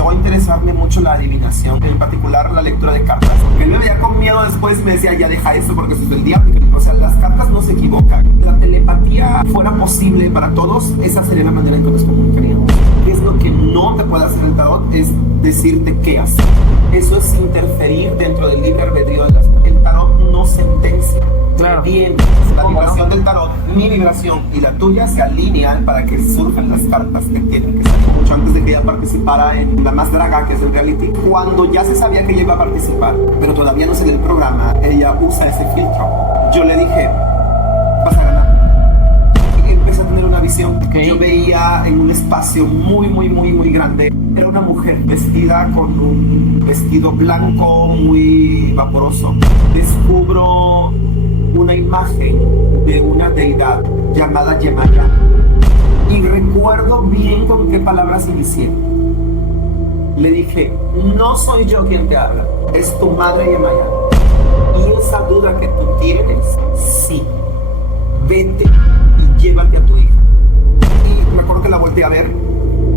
empezó a interesarme mucho la adivinación, en particular la lectura de cartas. Porque él me veía con miedo después y me decía, ya deja eso porque eso es del diablo. O sea, las cartas no se equivocan. La telepatía fuera posible para todos, esa sería la manera en que nos comunicaríamos. ¿Qué es lo que no te puede hacer el tarot? Es decirte qué hacer. Eso es interferir dentro del libre albedrío de las personas. El tarot no sentencia. Claro. Bien, la vibración del tarot, mi vibración y la tuya se alinean para que surjan las cartas que tienen que salir. Mucho antes de que ella participara en La Más Draga, que es el reality, cuando ya se sabía que ella iba a participar, pero todavía no se dio el programa, ella usa ese filtro. Yo le dije, vas a ganar. Y empecé a tener una visión. Okay. Yo veía en un espacio muy grande. Era una mujer vestida con un vestido blanco muy vaporoso. Descubro una imagen de una deidad llamada Yemaya. Y recuerdo bien con qué palabras inicié. Le dije, no soy yo quien te habla, es tu madre Yemaya. Y esa duda que tú tienes, sí, vete y llévate a tu hija. Y me acuerdo que la volteé a ver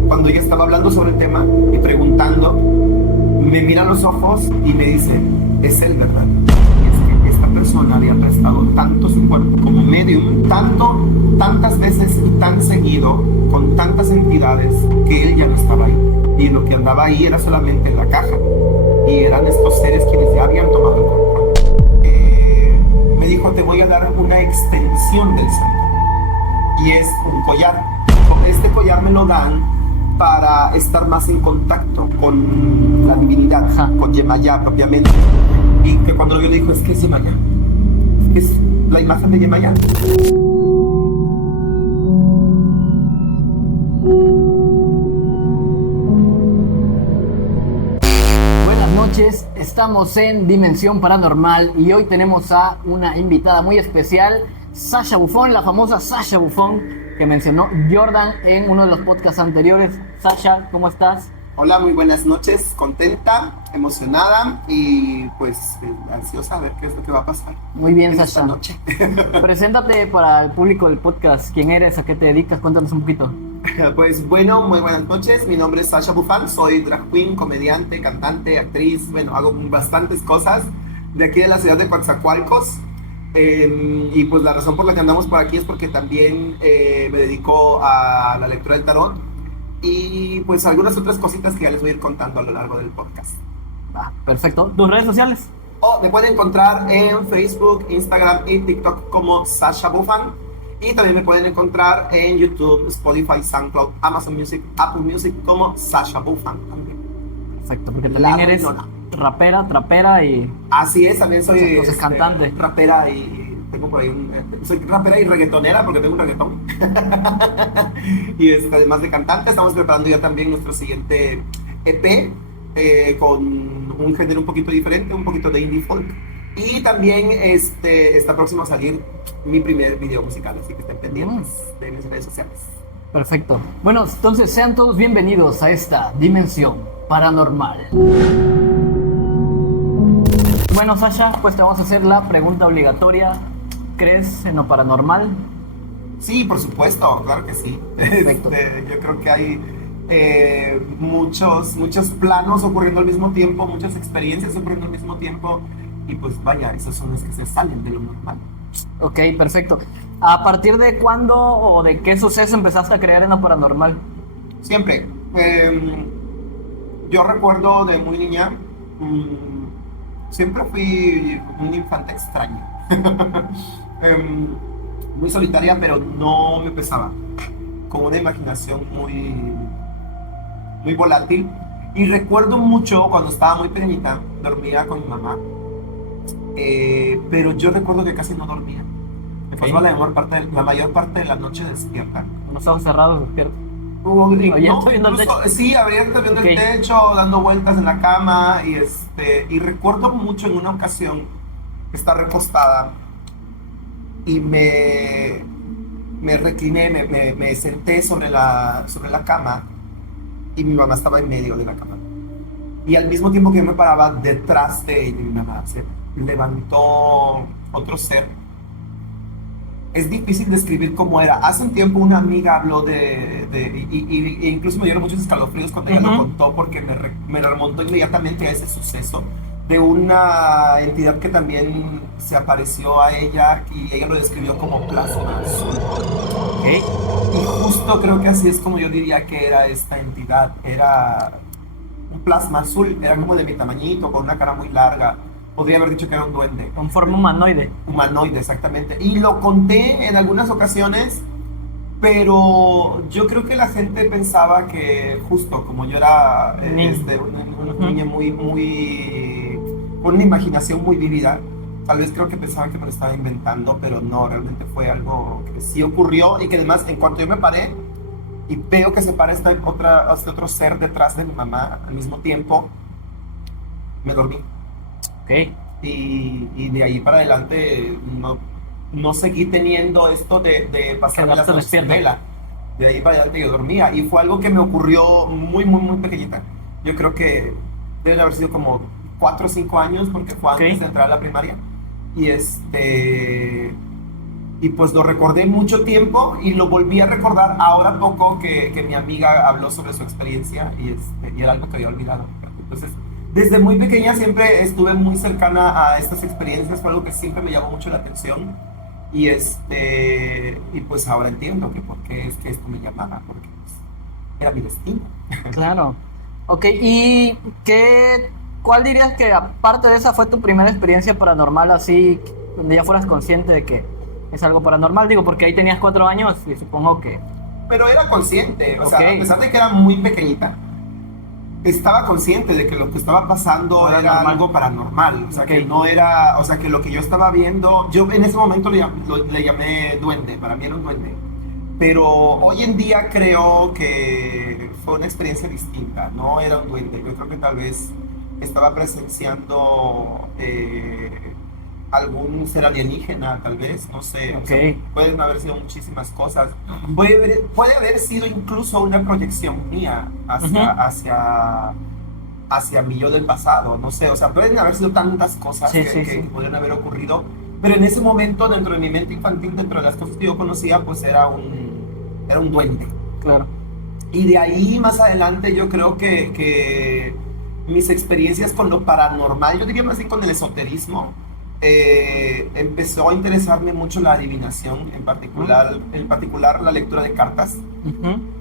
cuando ella estaba hablando sobre el tema y preguntando, me mira a los ojos y me dice, es él, ¿verdad? Y es que esta persona había prestado tanto su cuerpo como medium, tantas veces y tan seguido, con tantas entidades, que él ya no estaba ahí. Y lo que andaba ahí era solamente la caja. Y eran estos seres quienes ya habían tomado el control. Me dijo, te voy a dar una extensión del santo. Y es un collar. Este collar me lo dan para estar más en contacto con la divinidad, con Yemaya propiamente. Y que cuando yo le dijo, es que es Yemaya, es la imagen de Yemaya. Buenas noches, estamos en Dimensión Paranormal y hoy tenemos a una invitada muy especial, Sasha Buffon, la famosa Sasha Buffon que mencionó Jordan en uno de los podcasts anteriores. Sasha, ¿cómo estás? Hola, muy buenas noches, contenta, emocionada y pues ansiosa a ver qué es lo que va a pasar. Muy bien, esta Sasha. Noche. Preséntate para el público del podcast. ¿Quién eres? ¿A qué te dedicas? Cuéntanos un poquito. Pues bueno, muy buenas noches. Mi nombre es Sasha Buffon, soy drag queen, comediante, cantante, actriz. Bueno, hago bastantes cosas de aquí de la ciudad de Coatzacoalcos. Y pues la razón por la que andamos por aquí es porque también me dedico a la lectura del tarot y pues algunas otras cositas que ya les voy a ir contando a lo largo del podcast. Perfecto. ¿Tus redes sociales? Me pueden encontrar en Facebook, Instagram y TikTok como Sasha Buffon. Y también me pueden encontrar en YouTube, Spotify, SoundCloud, Amazon Music, Apple Music como Sasha Buffon también. Perfecto, porque también eres rapera, trapera y... Así es, también soy cantante. Rapera y tengo por ahí soy rapera y reggaetonera porque tengo un reggaetón. Y además de cantante, estamos preparando ya también nuestro siguiente EP con un género un poquito diferente, un poquito de indie folk. Y también está próximo a salir mi primer video musical, así que estén pendientes de mis redes sociales. Perfecto. Bueno, entonces sean todos bienvenidos a esta Dimensión Paranormal. Bueno, Sasha, pues te vamos a hacer la pregunta obligatoria. ¿Crees en lo paranormal? Sí, por supuesto, claro que sí. Perfecto. Yo creo que hay muchos planos ocurriendo al mismo tiempo, muchas experiencias ocurriendo al mismo tiempo. Y pues vaya, esas son las que se salen de lo normal. Ok, perfecto. ¿A partir de cuándo o de qué suceso empezaste a creer en lo paranormal? Siempre. Yo recuerdo de muy niña, siempre fui un infante extraño. Muy solitaria, pero no me pesaba. Con una imaginación muy volátil. Y recuerdo mucho cuando estaba muy pequeñita, dormía con mi mamá. Pero yo recuerdo que casi no dormía. Me pasaba la mayor parte de la noche despierta. Con los ojos cerrados, despierto. Viendo el techo. Sí, abierto viendo el techo, dando vueltas en la cama. Y recuerdo mucho en una ocasión estar recostada y me recliné, me senté sobre la cama y mi mamá estaba en medio de la cama. Y al mismo tiempo que yo me paraba detrás de ella, mi mamá se levantó otro ser es difícil describir cómo era. Hace un tiempo una amiga habló e incluso me dieron muchos escalofríos cuando ella lo contó, porque me remontó inmediatamente a ese suceso de una entidad que también se apareció a ella y ella lo describió como plasma azul. Ok. Y justo creo que así es como yo diría que era esta entidad. Era un plasma azul, era como de mi tamañito, con una cara muy larga. Podría haber dicho que era un duende. Con forma humanoide. Humanoide, exactamente. Y lo conté en algunas ocasiones, pero yo creo que la gente pensaba que justo como yo era una niña con una imaginación muy vívida, tal vez creo que pensaban que me lo estaba inventando, pero no, realmente fue algo que sí ocurrió y que además en cuanto yo me paré y veo que se para este otro ser detrás de mi mamá al mismo tiempo, me dormí. Ok. Y de ahí para adelante no seguí teniendo esto de pasarme las noches en vela. De ahí para adelante yo dormía y fue algo que me ocurrió muy, muy, muy pequeñita. Yo creo que deben haber sido como 4 o 5 años porque fue antes de entrar a la primaria. Y pues lo recordé mucho tiempo y lo volví a recordar ahora poco que mi amiga habló sobre su experiencia y era algo que había olvidado. Entonces, desde muy pequeña siempre estuve muy cercana a estas experiencias, fue algo que siempre me llamó mucho la atención y pues ahora entiendo que por qué es que esto me llamaba, porque pues, era mi destino. Claro. Ok, ¿y cuál dirías que aparte de esa fue tu primera experiencia paranormal así, donde ya fueras consciente de que es algo paranormal? Digo, porque ahí tenías 4 años y supongo que... Pero era consciente, o sea, a pesar de que era muy pequeñita, estaba consciente de que lo que estaba pasando era algo paranormal, o sea, que no era, o sea, que lo que yo estaba viendo, yo en ese momento le llamé duende, para mí era un duende, pero hoy en día creo que fue una experiencia distinta, no era un duende, yo creo que tal vez estaba presenciando algún ser alienígena, tal vez, no sé, o sea, pueden haber sido muchísimas cosas, puede haber sido incluso una proyección mía hacia mi yo del pasado, no sé, o sea, pueden haber sido tantas cosas que podrían haber ocurrido, pero en ese momento dentro de mi mente infantil, dentro de las cosas que yo conocía, pues era un duende. Claro. Y de ahí más adelante yo creo que mis experiencias con lo paranormal, yo diría más bien con el esoterismo, empezó a interesarme mucho la adivinación, en particular la lectura de cartas.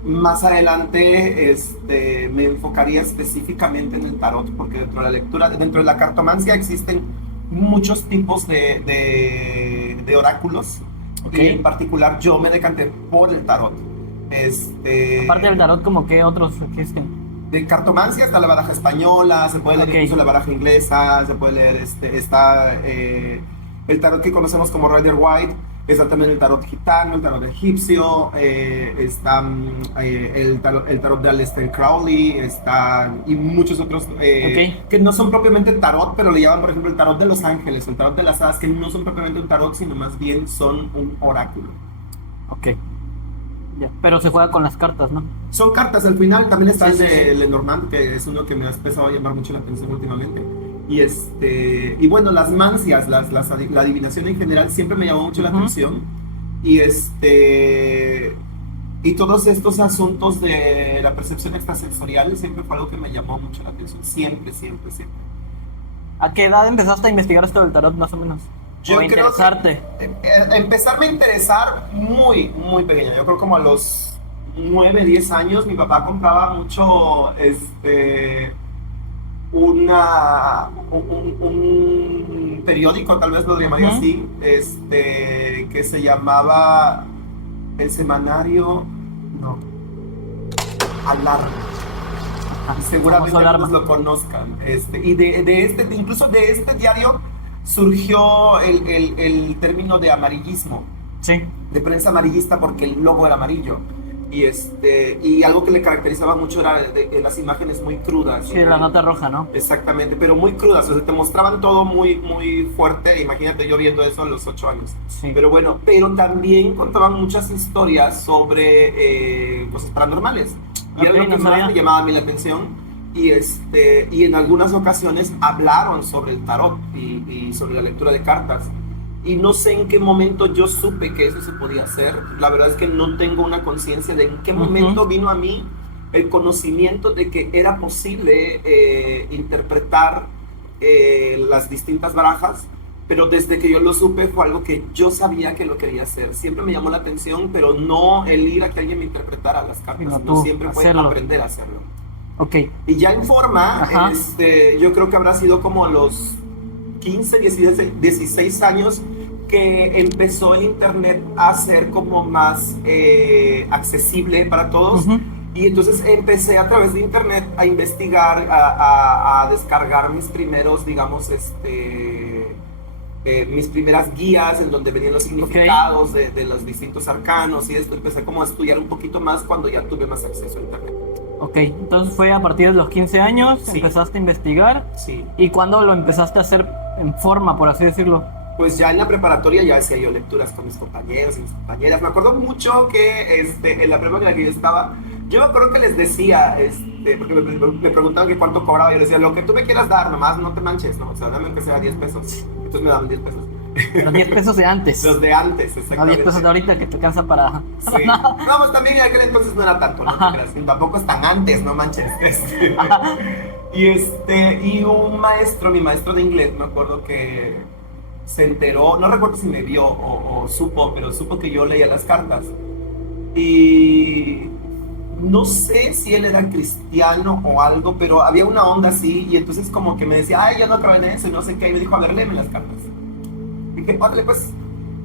Más adelante me enfocaría específicamente en el tarot, porque dentro de la cartomancia existen muchos tipos de oráculos, y en particular yo me decanté por el tarot. Aparte del tarot, ¿como qué otros existen? De cartomancia está la baraja española, se puede leer incluso la baraja inglesa, se puede leer, está el tarot que conocemos como Rider White, está también el tarot gitano, el tarot egipcio, está el tarot de Aleister Crowley, y muchos otros que no son propiamente tarot, pero le llaman, por ejemplo, el tarot de los ángeles, el tarot de las hadas, que no son propiamente un tarot, sino más bien son un oráculo. Ok. Ya. Pero se juega con las cartas, ¿no? Son cartas, al final también está el de Lenormand, que es uno que me ha empezado a llamar mucho la atención últimamente. Y bueno, las mancias, la adivinación en general siempre me llamó mucho la atención. Y todos estos asuntos de la percepción extrasensorial siempre fue algo que me llamó mucho la atención. Siempre, siempre, siempre. ¿A qué edad empezaste a investigar esto del tarot, más o menos? Yo ¿O interesarte? Empezarme a interesar muy, muy pequeño. Yo creo como a los 9, 10 años mi papá compraba mucho un periódico, tal vez lo llamaría así, que se llamaba el semanario, Alarma. Seguramente algunos lo conozcan. Incluso de este diario surgió el término de amarillismo, de prensa amarillista, porque el logo era amarillo. Y algo que le caracterizaba mucho era las imágenes muy crudas. Sí, la nota roja, ¿no? Exactamente, pero muy crudas, o sea, te mostraban todo muy, muy fuerte. Imagínate yo viendo eso a los 8 años. Sí. Pero bueno, pero también contaban muchas historias sobre cosas paranormales. Y era lo que más me llamaba a mí la atención. Y en algunas ocasiones hablaron sobre el tarot y sobre la lectura de cartas. y no sé en qué momento yo supe que eso se podía hacer. La verdad es que no tengo una conciencia de en qué momento vino a mí el conocimiento de que era posible interpretar las distintas barajas, pero desde que yo lo supe fue algo que yo sabía que lo quería hacer. Siempre me llamó la atención, pero no el ir a que alguien me interpretara las cartas, Sino no tú siempre fue hacerlo. aprender a hacerlo. Ok. Y ya en forma, Ajá. yo creo que habrá sido como a los 15, 16 años que empezó el internet a ser como más accesible para todos. Ujú. Y entonces empecé a través de internet a investigar, a descargar mis primeros, digamos, mis primeras guías en donde venían los significados de los distintos arcanos y esto. Empecé como a estudiar un poquito más cuando ya tuve más acceso a internet. Ok, entonces fue a partir de los 15 años, Sí. empezaste a investigar. Sí. ¿Y cuándo lo empezaste a hacer en forma, por así decirlo? Pues ya en la preparatoria ya hacía yo lecturas con mis compañeros y mis compañeras. Me acuerdo mucho que en la prepa en la que yo estaba, yo me acuerdo que les decía, porque me preguntaban que cuánto cobraba, yo les decía, lo que tú me quieras dar, nomás no te manches, ¿no? O sea, dame que sea 10 pesos. Entonces me daban 10 pesos. Los 10 pesos de antes. Los de antes, No 10 exactamente. pesos de ahorita que te alcanza para... Sí. No, pues también en aquel entonces no era tanto, ¿no? Ajá. Tampoco es tan antes, no manches. Y un maestro, mi maestro de inglés, me acuerdo que se enteró, no recuerdo si me vio o supo, pero supo que yo leía las cartas. Y no sé si él era cristiano o algo, pero había una onda así, y entonces como que me decía, ay, yo no creo en eso, y no sé qué, y me dijo, a ver, léeme las cartas. Y dije, órale, pues.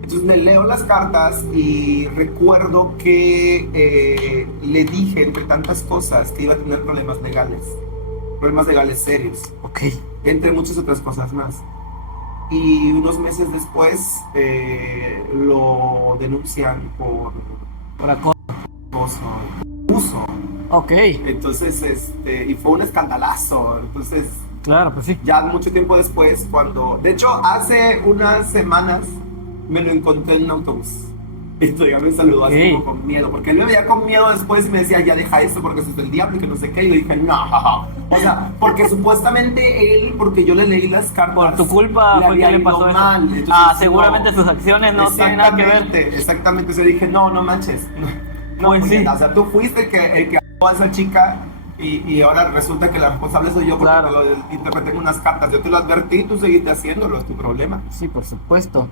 Entonces le leo las cartas y recuerdo que le dije, entre tantas cosas, que iba a tener problemas legales serios, Ok. entre muchas otras cosas más. Y unos meses después lo denuncian por abuso. Ok, Entonces, y fue un escandalazo. Entonces, claro, pues sí. ya mucho tiempo después, de hecho, hace unas semanas me lo encontré en un autobús. Y todavía me saludó así como con miedo, porque él me veía con miedo después y me decía, ya deja eso porque eso es del diablo y que no sé qué. Y le dije, no, o sea, porque supuestamente él, porque yo le leí las cartas. Por tu culpa fue que le pasó eso. mal. Entonces, seguramente sus acciones no tienen nada que ver. Exactamente, yo dije, no manches. No, Pues sí. o sea, tú fuiste el que amó a esa chica. Y ahora resulta que la responsable soy yo porque Claro. lo interpreté en unas cartas. Yo te lo advertí, tú seguiste haciéndolo, es tu problema. Sí, por supuesto.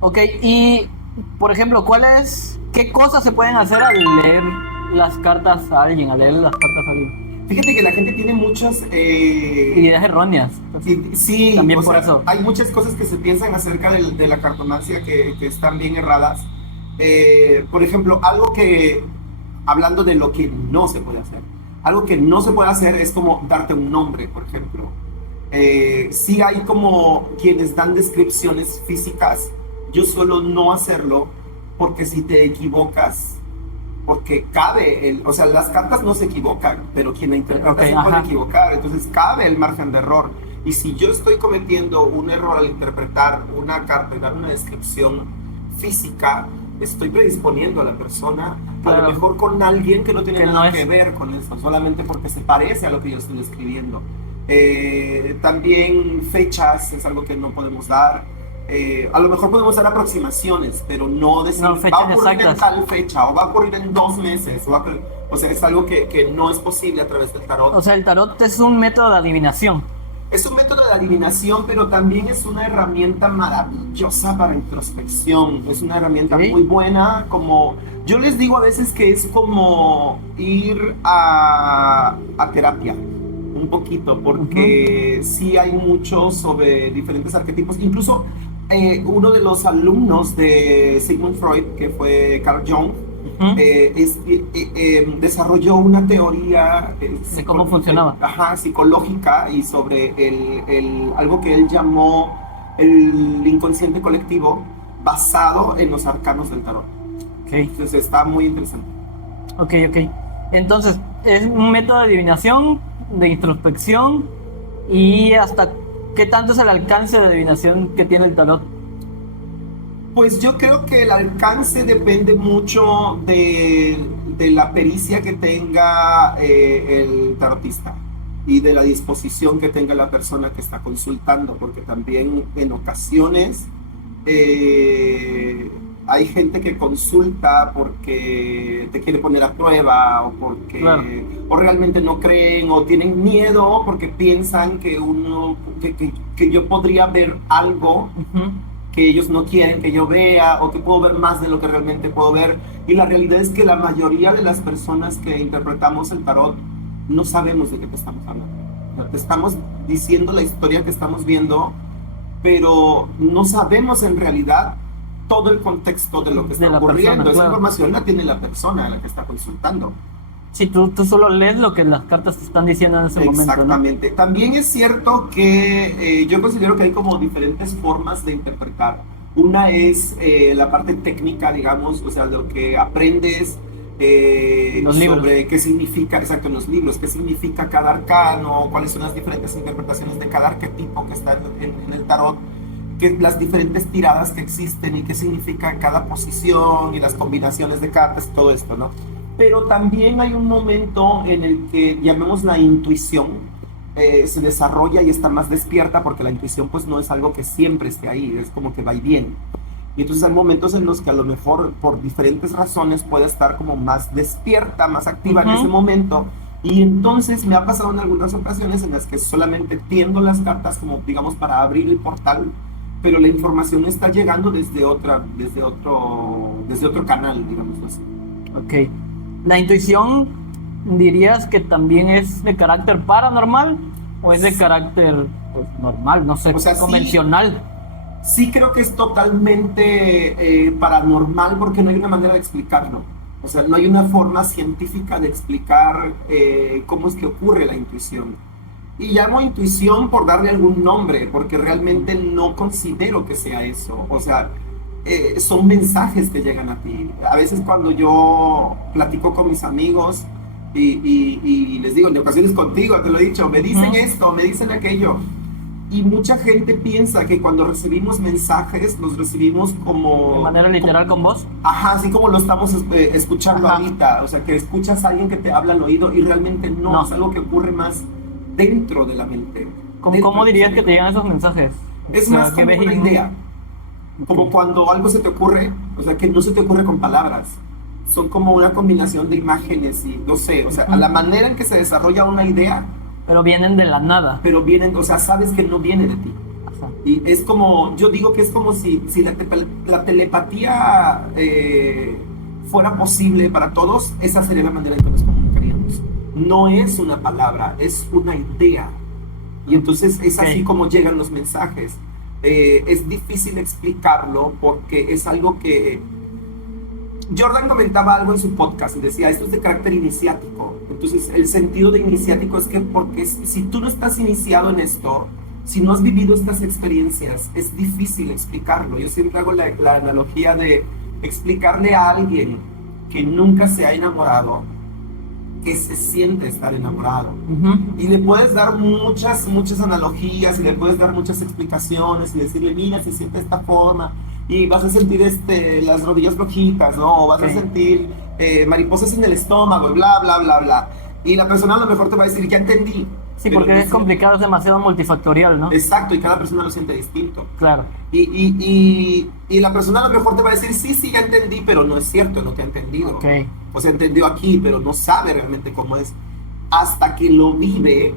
Ok, y por ejemplo, ¿qué cosas se pueden hacer al leer las cartas a alguien, al leer las cartas a alguien? Fíjate que la gente tiene muchas... Ideas erróneas. sí, También o por sea, eso. hay muchas cosas que se piensan acerca de la cartomancia que están bien erradas. Por ejemplo, hablando de lo que no se puede hacer. Algo que no se puede hacer es como darte un nombre, por ejemplo. Sí hay como quienes dan descripciones físicas. Yo suelo no hacerlo porque si te equivocas, porque o sea, las cartas no se equivocan, pero quien la interpreta Ok, se puede ajá. equivocar, entonces cabe el margen de error. Y si yo estoy cometiendo un error al interpretar una carta y dar una descripción física, estoy predisponiendo a la persona, a Claro. lo mejor con alguien que no tiene Que no nada es. que ver con eso, solamente porque se parece a lo que yo estoy describiendo. También fechas es algo que no podemos dar. A lo mejor podemos dar aproximaciones, pero no decir No, va fechas a ocurrir en exactas. tal fecha o va a ocurrir en 2 meses. O sea, es algo que no es posible a través del tarot. O sea, el tarot es un método de adivinación. Es un método de adivinación, pero también es una herramienta maravillosa para introspección. Es una herramienta Sí. muy buena, como yo les digo a veces que es como ir a terapia, un poquito, porque sí hay mucho sobre diferentes arquetipos. Incluso uno de los alumnos de Sigmund Freud, que fue Carl Jung, Ujú. desarrolló una teoría De cómo funcionaba. psicológica y sobre algo que él llamó el inconsciente colectivo basado en los arcanos del tarot. Ok, Entonces está muy interesante. ok. Entonces, es un método de adivinación, de introspección, y hasta qué tanto es el alcance de adivinación que tiene el tarot. Pues yo creo que el alcance depende mucho de la pericia que tenga el tarotista y de la disposición que tenga la persona que está consultando, porque también en ocasiones Hay gente que consulta porque te quiere poner a prueba o porque Claro. o realmente no creen o tienen miedo porque piensan que yo podría ver algo Ujú. que ellos no quieren que yo vea o que puedo ver más de lo que realmente puedo ver. Y la realidad es que la mayoría de las personas que interpretamos el tarot no sabemos de qué te estamos hablando. O sea, te estamos diciendo la historia que estamos viendo, pero no sabemos en realidad todo el contexto de lo que está De la ocurriendo. persona, Esa claro. información la tiene la persona a la que está consultando. Sí, tú solo lees lo que las cartas te están diciendo en ese momento, ¿no? Exactamente. También es cierto que yo considero que hay como diferentes formas de interpretar. Una es la parte técnica, digamos, o sea, lo que aprendes Los libros. sobre qué significa, exacto, en los libros, qué significa cada arcano, cuáles son las diferentes interpretaciones de cada arquetipo que está en el tarot, las diferentes tiradas que existen y qué significa cada posición y las combinaciones de cartas y todo esto, ¿no? Pero también hay un momento en el que llamemos la intuición se desarrolla y está más despierta porque la intuición pues no es algo que siempre esté ahí, es como que va y viene. Y entonces hay momentos en los que a lo mejor por diferentes razones puede estar como más despierta, más activa en ese momento. Y entonces me ha pasado en algunas ocasiones en las que solamente tiendo las cartas como digamos para abrir el portal, pero la información está llegando desde otro canal, digamos así. Ok. ¿La intuición dirías que también es de carácter paranormal o es de carácter pues, normal, no sé, O sea, sí. convencional? Sí creo que es totalmente paranormal porque no hay una manera de explicarlo. O sea, no hay una forma científica de explicar cómo es que ocurre la intuición. Y llamo intuición por darle algún nombre, porque realmente no considero que sea eso. O sea, son mensajes que llegan a ti. A veces cuando yo platico con mis amigos y les digo, en ocasiones contigo, te lo he dicho, me dicen esto, me dicen aquello. Y mucha gente piensa que cuando recibimos mensajes, los recibimos como... ¿De manera literal con vos? Ajá, así como lo estamos escuchando Ajá. ahorita. O sea, que escuchas a alguien que te habla al oído y realmente no. Es algo que ocurre más dentro de la mente. ¿Cómo dirías que te llegan esos mensajes? Es O sea, más que como ves una en- idea. Como cuando algo se te ocurre, o sea, que no se te ocurre con palabras. Son como una combinación de imágenes y no sé, o sea, a la manera en que se desarrolla una idea, Pero vienen de la nada. pero vienen, o sea, sabes que no viene de ti. Ajá. Y es como, yo digo que es como si la telepatía fuera posible para todos, esa sería la manera en que nos comunicaríamos. No es una palabra, es una idea. Y entonces es así como llegan los mensajes. Es difícil explicarlo porque es algo que... Jordan comentaba algo en su podcast y decía, esto es de carácter iniciático. Entonces, el sentido de iniciático es que porque si tú no estás iniciado en esto, si no has vivido estas experiencias, es difícil explicarlo. Yo siempre hago la analogía de explicarle a alguien que nunca se ha enamorado, que se siente estar enamorado. Y le puedes dar muchas analogías y le puedes dar muchas explicaciones y decirle, mira, se siente de esta forma y vas a sentir las rodillas flojitas, ¿no? O vas a sentir mariposas en el estómago y bla, bla, bla, bla. Y la persona a lo mejor te va a decir, ya entendí. Sí, Pero porque es complicado, es demasiado multifactorial, ¿no? Exacto, y cada persona lo siente distinto. Claro. Y la persona a lo mejor te va a decir, sí, ya entendí, pero no es cierto, no te ha entendido. Ok. O sea, entendió aquí, pero no sabe realmente cómo es. Hasta que lo vive,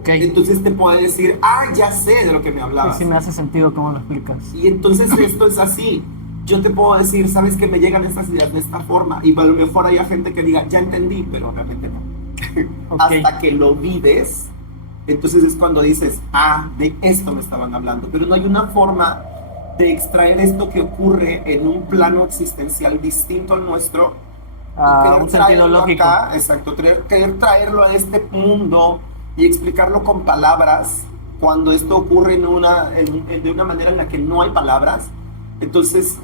Ok. entonces te puede decir, ya sé de lo que me hablabas. Sí, me hace sentido cómo lo explicas. Y entonces esto es así. Yo te puedo decir, sabes que me llegan estas ideas de esta forma. Y a lo mejor haya gente que diga, ya entendí, pero realmente no. Ok. Hasta que lo vives, entonces es cuando dices, de esto me estaban hablando. Pero no hay una forma de extraer esto que ocurre en un plano existencial distinto al nuestro. Y Un sentido lógico. acá, exacto, querer traerlo a este mundo y explicarlo con palabras cuando esto ocurre de una manera en la que no hay palabras, entonces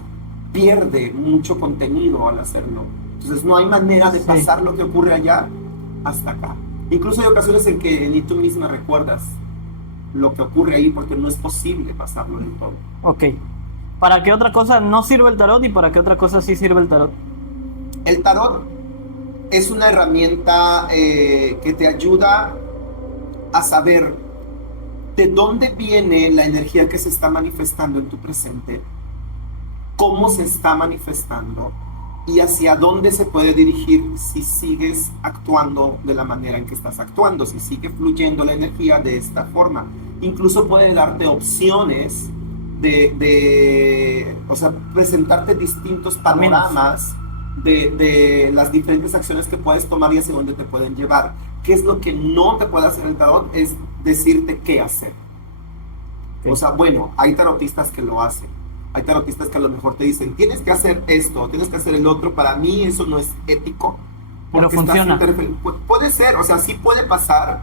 pierde mucho contenido al hacerlo. Entonces no hay manera de pasar lo que ocurre allá hasta acá. Incluso hay ocasiones en que ni tú misma recuerdas lo que ocurre ahí porque no es posible pasarlo del todo. Ok. ¿Para qué otra cosa no sirve el tarot y para qué otra cosa sí sirve el tarot? El tarot es una herramienta que te ayuda a saber de dónde viene la energía que se está manifestando en tu presente cómo se está manifestando y hacia dónde se puede dirigir si sigues actuando de la manera en que estás actuando, si sigue fluyendo la energía de esta forma. Incluso puede darte opciones o sea, presentarte distintos panoramas de las diferentes acciones que puedes tomar y hacia dónde te pueden llevar. ¿Qué es lo que no te puede hacer el tarot? Es decirte qué hacer. O sea, bueno, hay tarotistas que lo hacen. Hay tarotistas que a lo mejor te dicen, tienes que hacer esto, tienes que hacer el otro. Para mí eso no es ético. Pero funciona. Puede ser, o sea, sí puede pasar,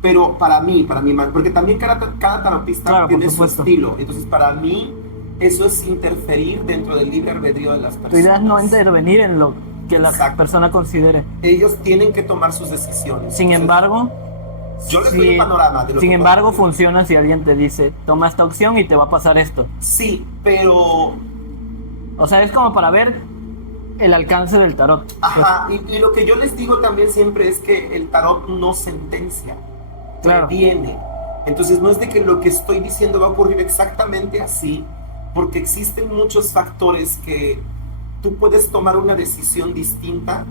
pero para mí, porque también cada tarotista tiene su estilo. Entonces, para mí, eso es interferir dentro del libre albedrío de las personas. Tu idea es no intervenir en lo que la persona considere. Ellos tienen que tomar sus decisiones. Sin embargo, yo les doy un panorama de lo sin que embargo, puede funciona si alguien te dice, toma esta opción y te va a pasar esto. Sí, pero... O sea, es como para ver el alcance del tarot. Ajá, y lo que yo les digo también siempre es que el tarot no sentencia. Claro. Viene. Entonces no es de que lo que estoy diciendo va a ocurrir exactamente así, porque existen muchos factores que tú puedes tomar una decisión distinta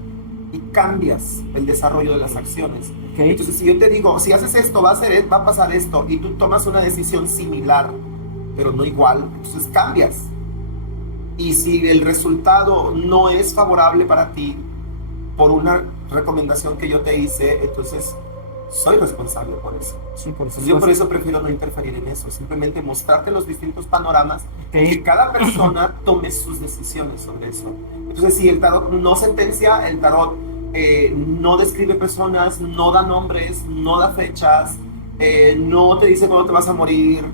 y cambias el desarrollo de las acciones. Okay. Entonces, si yo te digo, si haces esto, va a pasar esto, y tú tomas una decisión similar, pero no igual, entonces cambias. Y si el resultado no es favorable para ti por una recomendación que yo te hice, entonces soy responsable por eso. Sí, por supuesto. Yo por eso prefiero no interferir en eso, simplemente mostrarte los distintos panoramas y que cada persona tome sus decisiones sobre eso. Entonces, si el tarot no sentencia, el tarot no describe personas, no da nombres, no da fechas, no te dice cuándo te vas a morir,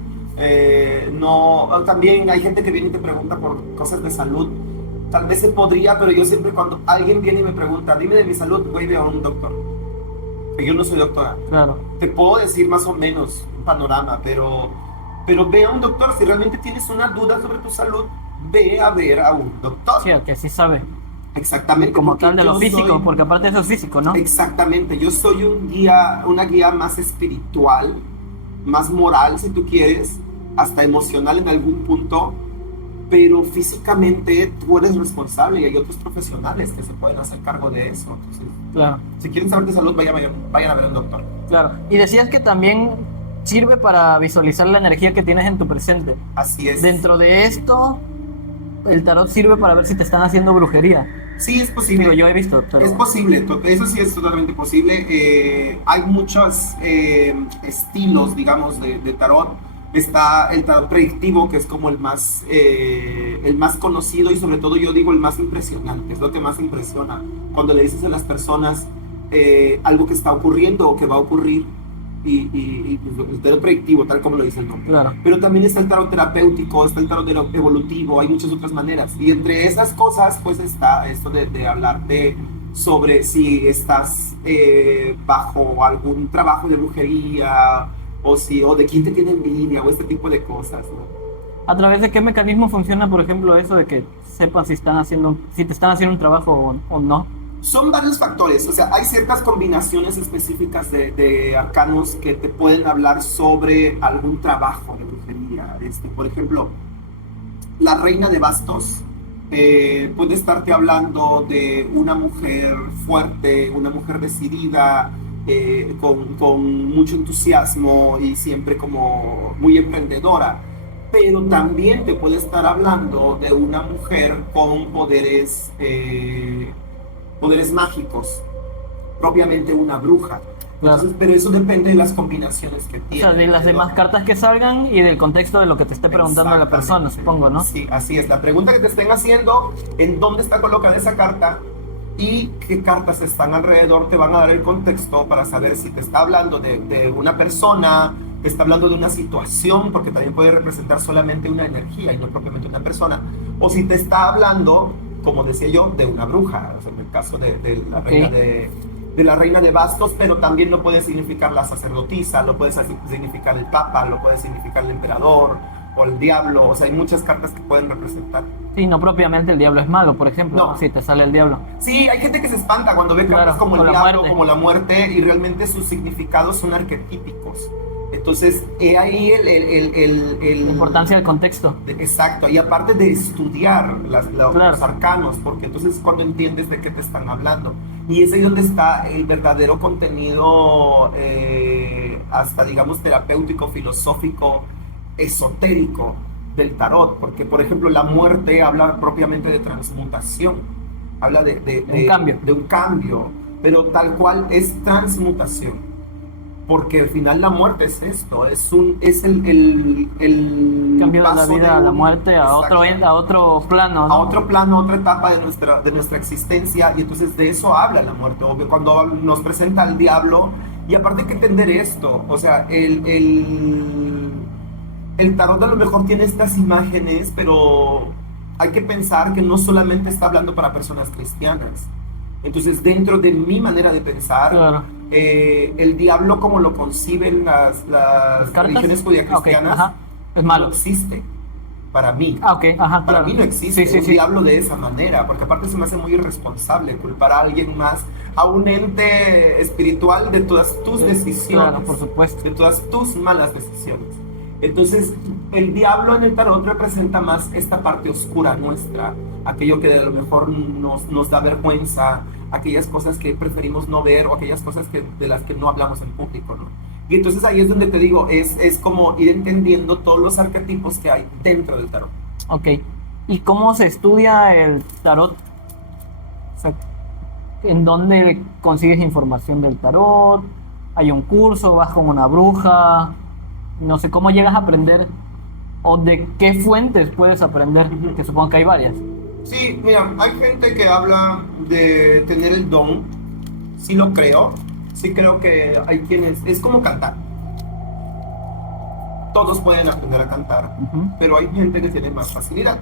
también hay gente que viene y te pregunta por cosas de salud. Tal vez se podría, pero yo siempre cuando alguien viene y me pregunta, dime de mi salud, voy a un doctor. Yo no soy doctora. Claro. Te puedo decir más o menos un panorama, pero ve a un doctor. Si realmente tienes una duda sobre tu salud, ve a ver a un doctor. Sí, que sí sabe. Exactamente. Como tal de lo físico, porque aparte eso es físico, ¿no? Exactamente. Yo soy una guía más espiritual, más moral, si tú quieres, hasta emocional en algún punto, pero físicamente tú eres responsable y hay otros profesionales que se pueden hacer cargo de eso. Entonces, claro. Si quieren saber de salud, vayan a ver a un doctor. Claro. Y decías que también sirve para visualizar la energía que tienes en tu presente. Así es. Dentro de esto, el tarot sirve para ver si te están haciendo brujería. Sí, es posible. Digo, yo he visto. Pero... Es posible, eso sí es totalmente posible. Hay muchos estilos, digamos, de tarot. Está el tarot predictivo, que es como el más conocido y sobre todo yo digo el más impresionante, es lo que más impresiona. Cuando le dices a las personas algo que está ocurriendo o que va a ocurrir, y el tarot predictivo, tal como lo dice el nombre. Claro. Pero también está el tarot terapéutico, está el tarot evolutivo, hay muchas otras maneras. Y entre esas cosas, pues está esto de hablarte sobre si estás bajo algún trabajo de brujería, o de quién te tiene envidia, o este tipo de cosas, ¿no? ¿A través de qué mecanismo funciona, por ejemplo, eso de que sepas si te están haciendo un trabajo o no? Son varios factores, o sea, hay ciertas combinaciones específicas de arcanos que te pueden hablar sobre algún trabajo de brujería. Por ejemplo, la reina de bastos puede estarte hablando de una mujer fuerte, una mujer decidida, con mucho entusiasmo y siempre como muy emprendedora, pero también te puede estar hablando de una mujer con poderes mágicos, propiamente una bruja. Claro. Entonces, pero eso depende de las combinaciones que tiene. O sea, de las demás cartas que salgan y del contexto de lo que te esté preguntando la persona, supongo, ¿no? Sí, así es. La pregunta que te estén haciendo, en dónde está colocada esa carta y qué cartas están alrededor, te van a dar el contexto para saber si te está hablando de una persona, te está hablando de una situación, porque también puede representar solamente una energía y no propiamente una persona, o si te está hablando, como decía yo, de una bruja, o sea, en el caso de la reina de la reina de bastos, pero también lo puede significar la sacerdotisa, lo puede significar el papa, lo puede significar el emperador o el diablo. O sea, hay muchas cartas que pueden representar. Sí, no propiamente el diablo es malo, por ejemplo, no. Si te sale el diablo. Sí, hay gente que se espanta cuando ve cartas como el diablo, como la muerte, y realmente sus significados son arquetípicos. Entonces, he ahí La importancia del contexto. exacto, y aparte de estudiar Claro. los arcanos, porque entonces es cuando entiendes de qué te están hablando. Y es ahí donde está el verdadero contenido, hasta digamos terapéutico, filosófico, esotérico del tarot, porque por ejemplo la muerte habla propiamente de transmutación, habla Un cambio. de un cambio, pero tal cual es transmutación. Porque al final la muerte es esto, es el Cambio de la paso vida a la muerte a exacto, otro plano, ¿no? a otro plano, a otra etapa de nuestra existencia, y entonces de eso habla la muerte, obvio, cuando nos presenta al diablo. Y aparte hay que entender esto, o sea, el tarot a lo mejor tiene estas imágenes, pero hay que pensar que no solamente está hablando para personas cristianas. Entonces, dentro de mi manera de pensar, Claro. el diablo como lo conciben las ¿Cartas? religiones Ok, judio-cristianas, ajá. Es no malo. existe para mí. Ok, ajá, Para claro. mí no existe Sí, sí, un sí. diablo de esa manera, porque aparte se me hace muy irresponsable culpar a alguien más, a un ente espiritual de todas tus decisiones, Claro, por supuesto. de todas tus malas decisiones. Entonces, el diablo en el tarot representa más esta parte oscura nuestra, aquello que a lo mejor nos da vergüenza, aquellas cosas que preferimos no ver o aquellas cosas de las que no hablamos en público, ¿no? Y entonces ahí es donde te digo, es como ir entendiendo todos los arquetipos que hay dentro del tarot. Ok. ¿Y cómo se estudia el tarot? O sea, ¿en dónde consigues información del tarot? ¿Hay un curso? ¿Vas con una bruja? No sé, ¿cómo llegas a aprender? ¿O de qué fuentes puedes aprender? Ujú. Que supongo que hay varias. Sí, mira, hay gente que habla de tener el don, sí lo creo, sí creo que hay quienes, es como cantar, todos pueden aprender a cantar, Ujú. pero hay gente que tiene más facilidad.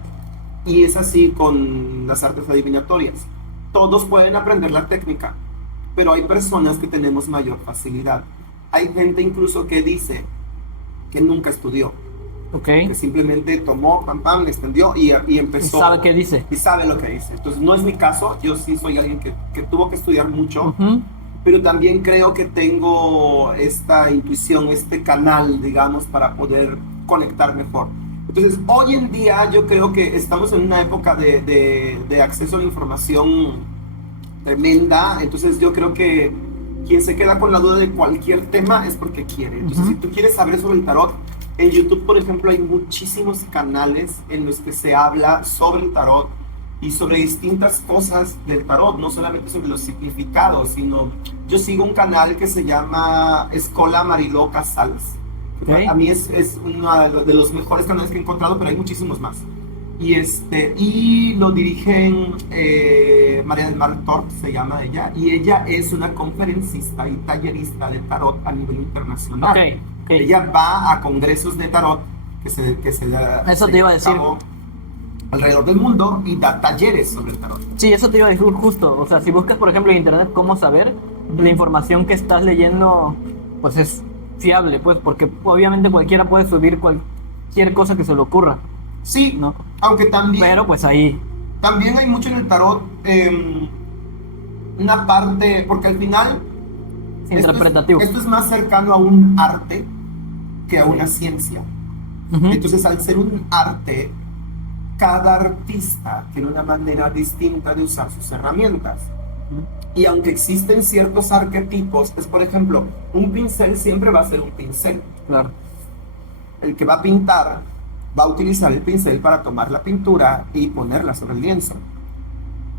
Y es así con las artes adivinatorias. Todos pueden aprender la técnica, pero hay personas que tenemos mayor facilidad. Hay gente incluso que dice que nunca estudió, Ok. que simplemente tomó, pam, pam, le extendió y empezó. ¿Y sabe qué dice? Y sabe lo que dice. Entonces no es mi caso, yo sí soy alguien que tuvo que estudiar mucho, Ujú. pero también creo que tengo esta intuición, este canal, digamos, para poder conectar mejor. Entonces, hoy en día yo creo que estamos en una época de acceso a la información tremenda, entonces yo creo que quien se queda con la duda de cualquier tema es porque quiere. Entonces, Ujú. si tú quieres saber sobre el tarot, en YouTube, por ejemplo, hay muchísimos canales en los que se habla sobre el tarot y sobre distintas cosas del tarot, no solamente sobre los significados, sino yo sigo un canal que se llama Escola Mariló Casals. Ok. A mí es uno de los mejores canales que he encontrado, pero hay muchísimos más. Y lo dirigen María del Mar Torp, se llama ella, y ella es una conferencista y tallerista de tarot a nivel internacional. Ok, ok. Ella va a congresos de tarot Eso te iba a decir. cabo alrededor del mundo y da talleres sobre el tarot. Sí, eso te iba a decir justo. O sea, si buscas, por ejemplo, en internet cómo saber, la información que estás leyendo, pues es fiable, pues, porque obviamente cualquiera puede subir cualquier cosa que se le ocurra, Sí, ¿no? aunque también, Pero pues ahí, también hay mucho en el tarot, una parte, porque al final interpretativo. esto es más cercano a un arte que a una ciencia. Ujú. Entonces, al ser un arte, cada artista tiene una manera distinta de usar sus herramientas. Y aunque existen ciertos arquetipos, es por ejemplo, un pincel siempre va a ser un pincel. Claro. El que va a pintar va a utilizar el pincel para tomar la pintura y ponerla sobre el lienzo.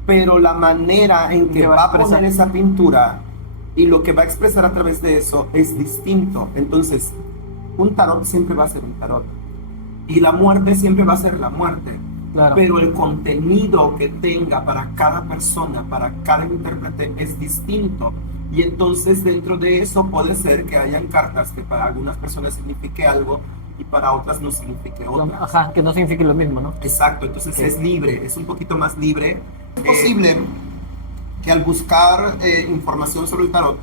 Pero la manera en que Que va a va a expresar. poner esa pintura y lo que va a expresar a través de eso es distinto. Entonces, un tarot siempre va a ser un tarot. Y la muerte siempre va a ser la muerte. Claro. Pero el contenido que tenga para cada persona, para cada intérprete es distinto. Y entonces dentro de eso puede ser que hayan cartas que para algunas personas signifique algo y para otras no signifique otra. Ajá, que no signifique lo mismo, ¿no? Exacto, entonces Sí. es libre, es un poquito más libre. Es posible que al buscar información sobre el tarot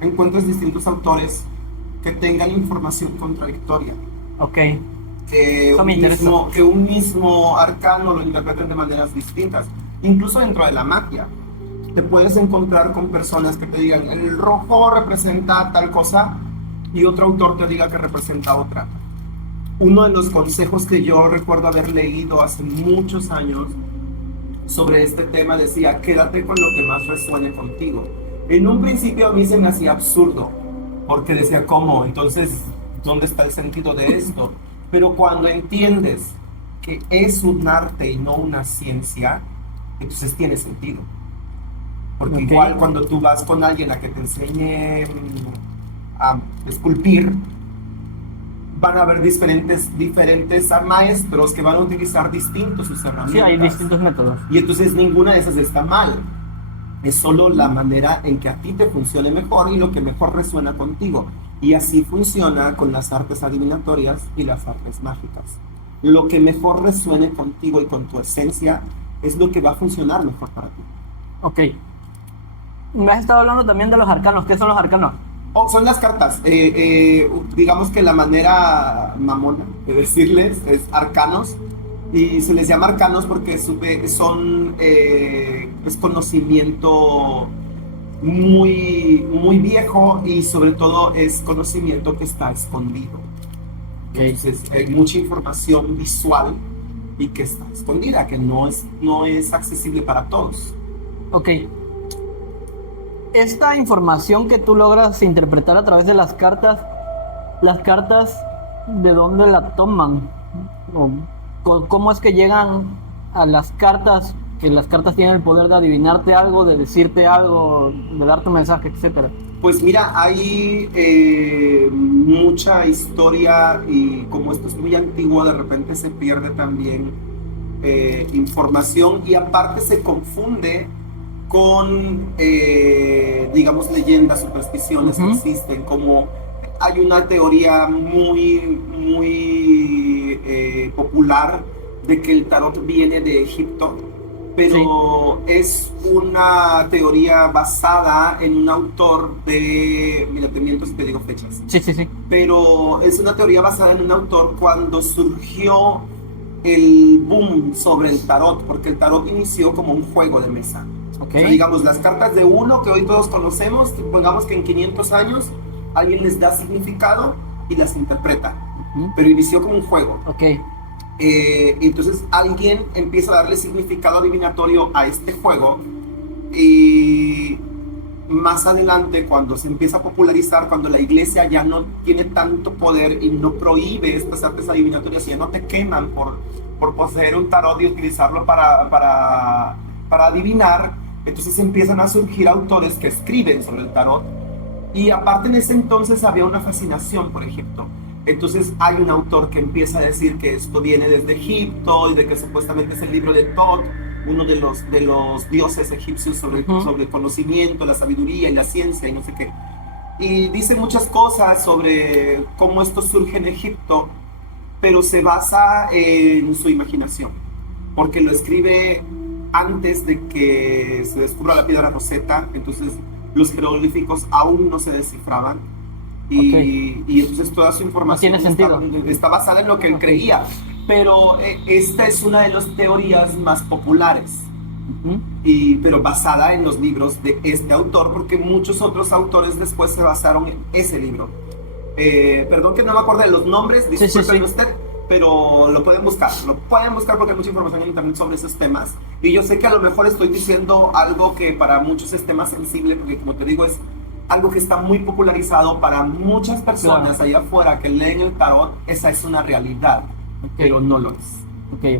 encuentres distintos autores que tengan información contradictoria. Ok. Que Eso me interesa. que un mismo arcano lo interpreten de maneras distintas. Incluso dentro de la magia, te puedes encontrar con personas que te digan, el rojo representa tal cosa, y otro autor te diga que representa otra. Uno de los consejos que yo recuerdo haber leído hace muchos años sobre este tema decía, quédate con lo que más resuene contigo. En un principio a mí se me hacía absurdo, porque decía, ¿cómo? Entonces, ¿dónde está el sentido de esto? Pero cuando entiendes que es un arte y no una ciencia, entonces tiene sentido. Porque igual cuando tú vas con alguien a que te enseñe a esculpir, van a haber diferentes maestros que van a utilizar distintos sus herramientas. Sí, hay distintos métodos. Y entonces ninguna de esas está mal. Es solo la manera en que a ti te funcione mejor y lo que mejor resuena contigo. Y así funciona con las artes adivinatorias y las artes mágicas. Lo que mejor resuene contigo y con tu esencia es lo que va a funcionar mejor para ti. Ok. Me has estado hablando también de los arcanos. ¿Qué son los arcanos? Son las cartas. Digamos que la manera mamona de decirles es arcanos. Y se les llama arcanos porque son es conocimiento muy, muy viejo y sobre todo es conocimiento que está escondido. Entonces hay mucha información visual y que está escondida, que no es accesible para todos. Ok. Esta información que tú logras interpretar a través de las cartas, ¿de dónde la toman? ¿Cómo es que llegan a las cartas? Que las cartas tienen el poder de adivinarte algo, de decirte algo, de darte un mensaje, etcétera. Pues mira, hay mucha historia y como esto es muy antiguo, de repente se pierde también información y aparte se confunde con, digamos, leyendas, supersticiones que existen, como hay una teoría muy popular de que el tarot viene de Egipto, pero es una teoría basada en un autor de... Mira, te miento si te digo fechas. Sí. Pero es una teoría basada en un autor cuando surgió el boom sobre el tarot, porque el tarot inició como un juego de mesa. O sea, digamos, las cartas de uno que hoy todos conocemos, pongamos que en 500 años alguien les da significado y las interpreta, pero inició como un juego. Entonces alguien empieza a darle significado adivinatorio a este juego y más adelante, cuando se empieza a popularizar, cuando la iglesia ya no tiene tanto poder y no prohíbe estas artes adivinatorias y ya no te queman por poseer un tarot y utilizarlo para adivinar, entonces empiezan a surgir autores que escriben sobre el tarot. Y aparte en ese entonces había una fascinación por Egipto. Entonces hay un autor que empieza a decir que esto viene desde Egipto y de que supuestamente es el libro de Thoth, uno de los dioses egipcios sobre el conocimiento, la sabiduría y la ciencia y no sé qué. Y dice muchas cosas sobre cómo esto surge en Egipto, pero se basa en su imaginación, porque lo escribe antes de que se descubra la piedra Rosetta, entonces los jeroglíficos aún no se descifraban y entonces toda su información no tiene sentido. Está basada en lo que él creía, pero esta es una de las teorías más populares, pero basada en los libros de este autor, porque muchos otros autores después se basaron en ese libro. Perdón que no me acuerdo de los nombres, disculpen usted, pero lo pueden buscar porque hay mucha información en internet sobre esos temas. Y yo sé que a lo mejor estoy diciendo algo que para muchos es tema sensible, porque como te digo, es algo que está muy popularizado para muchas personas allá afuera que leen el tarot. Esa es una realidad, pero no lo es.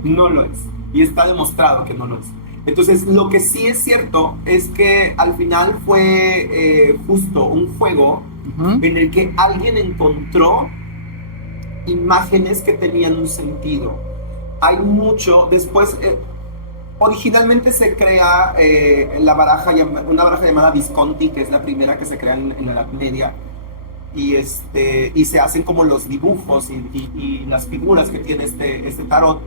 No lo es. Y está demostrado que no lo es. Entonces, lo que sí es cierto es que al final fue justo un juego en el que alguien encontró imágenes que tenían un sentido. Hay mucho, después, originalmente se crea una baraja llamada Visconti, que es la primera que se crea en la Edad Media, y se hacen como los dibujos y las figuras que tiene este tarot.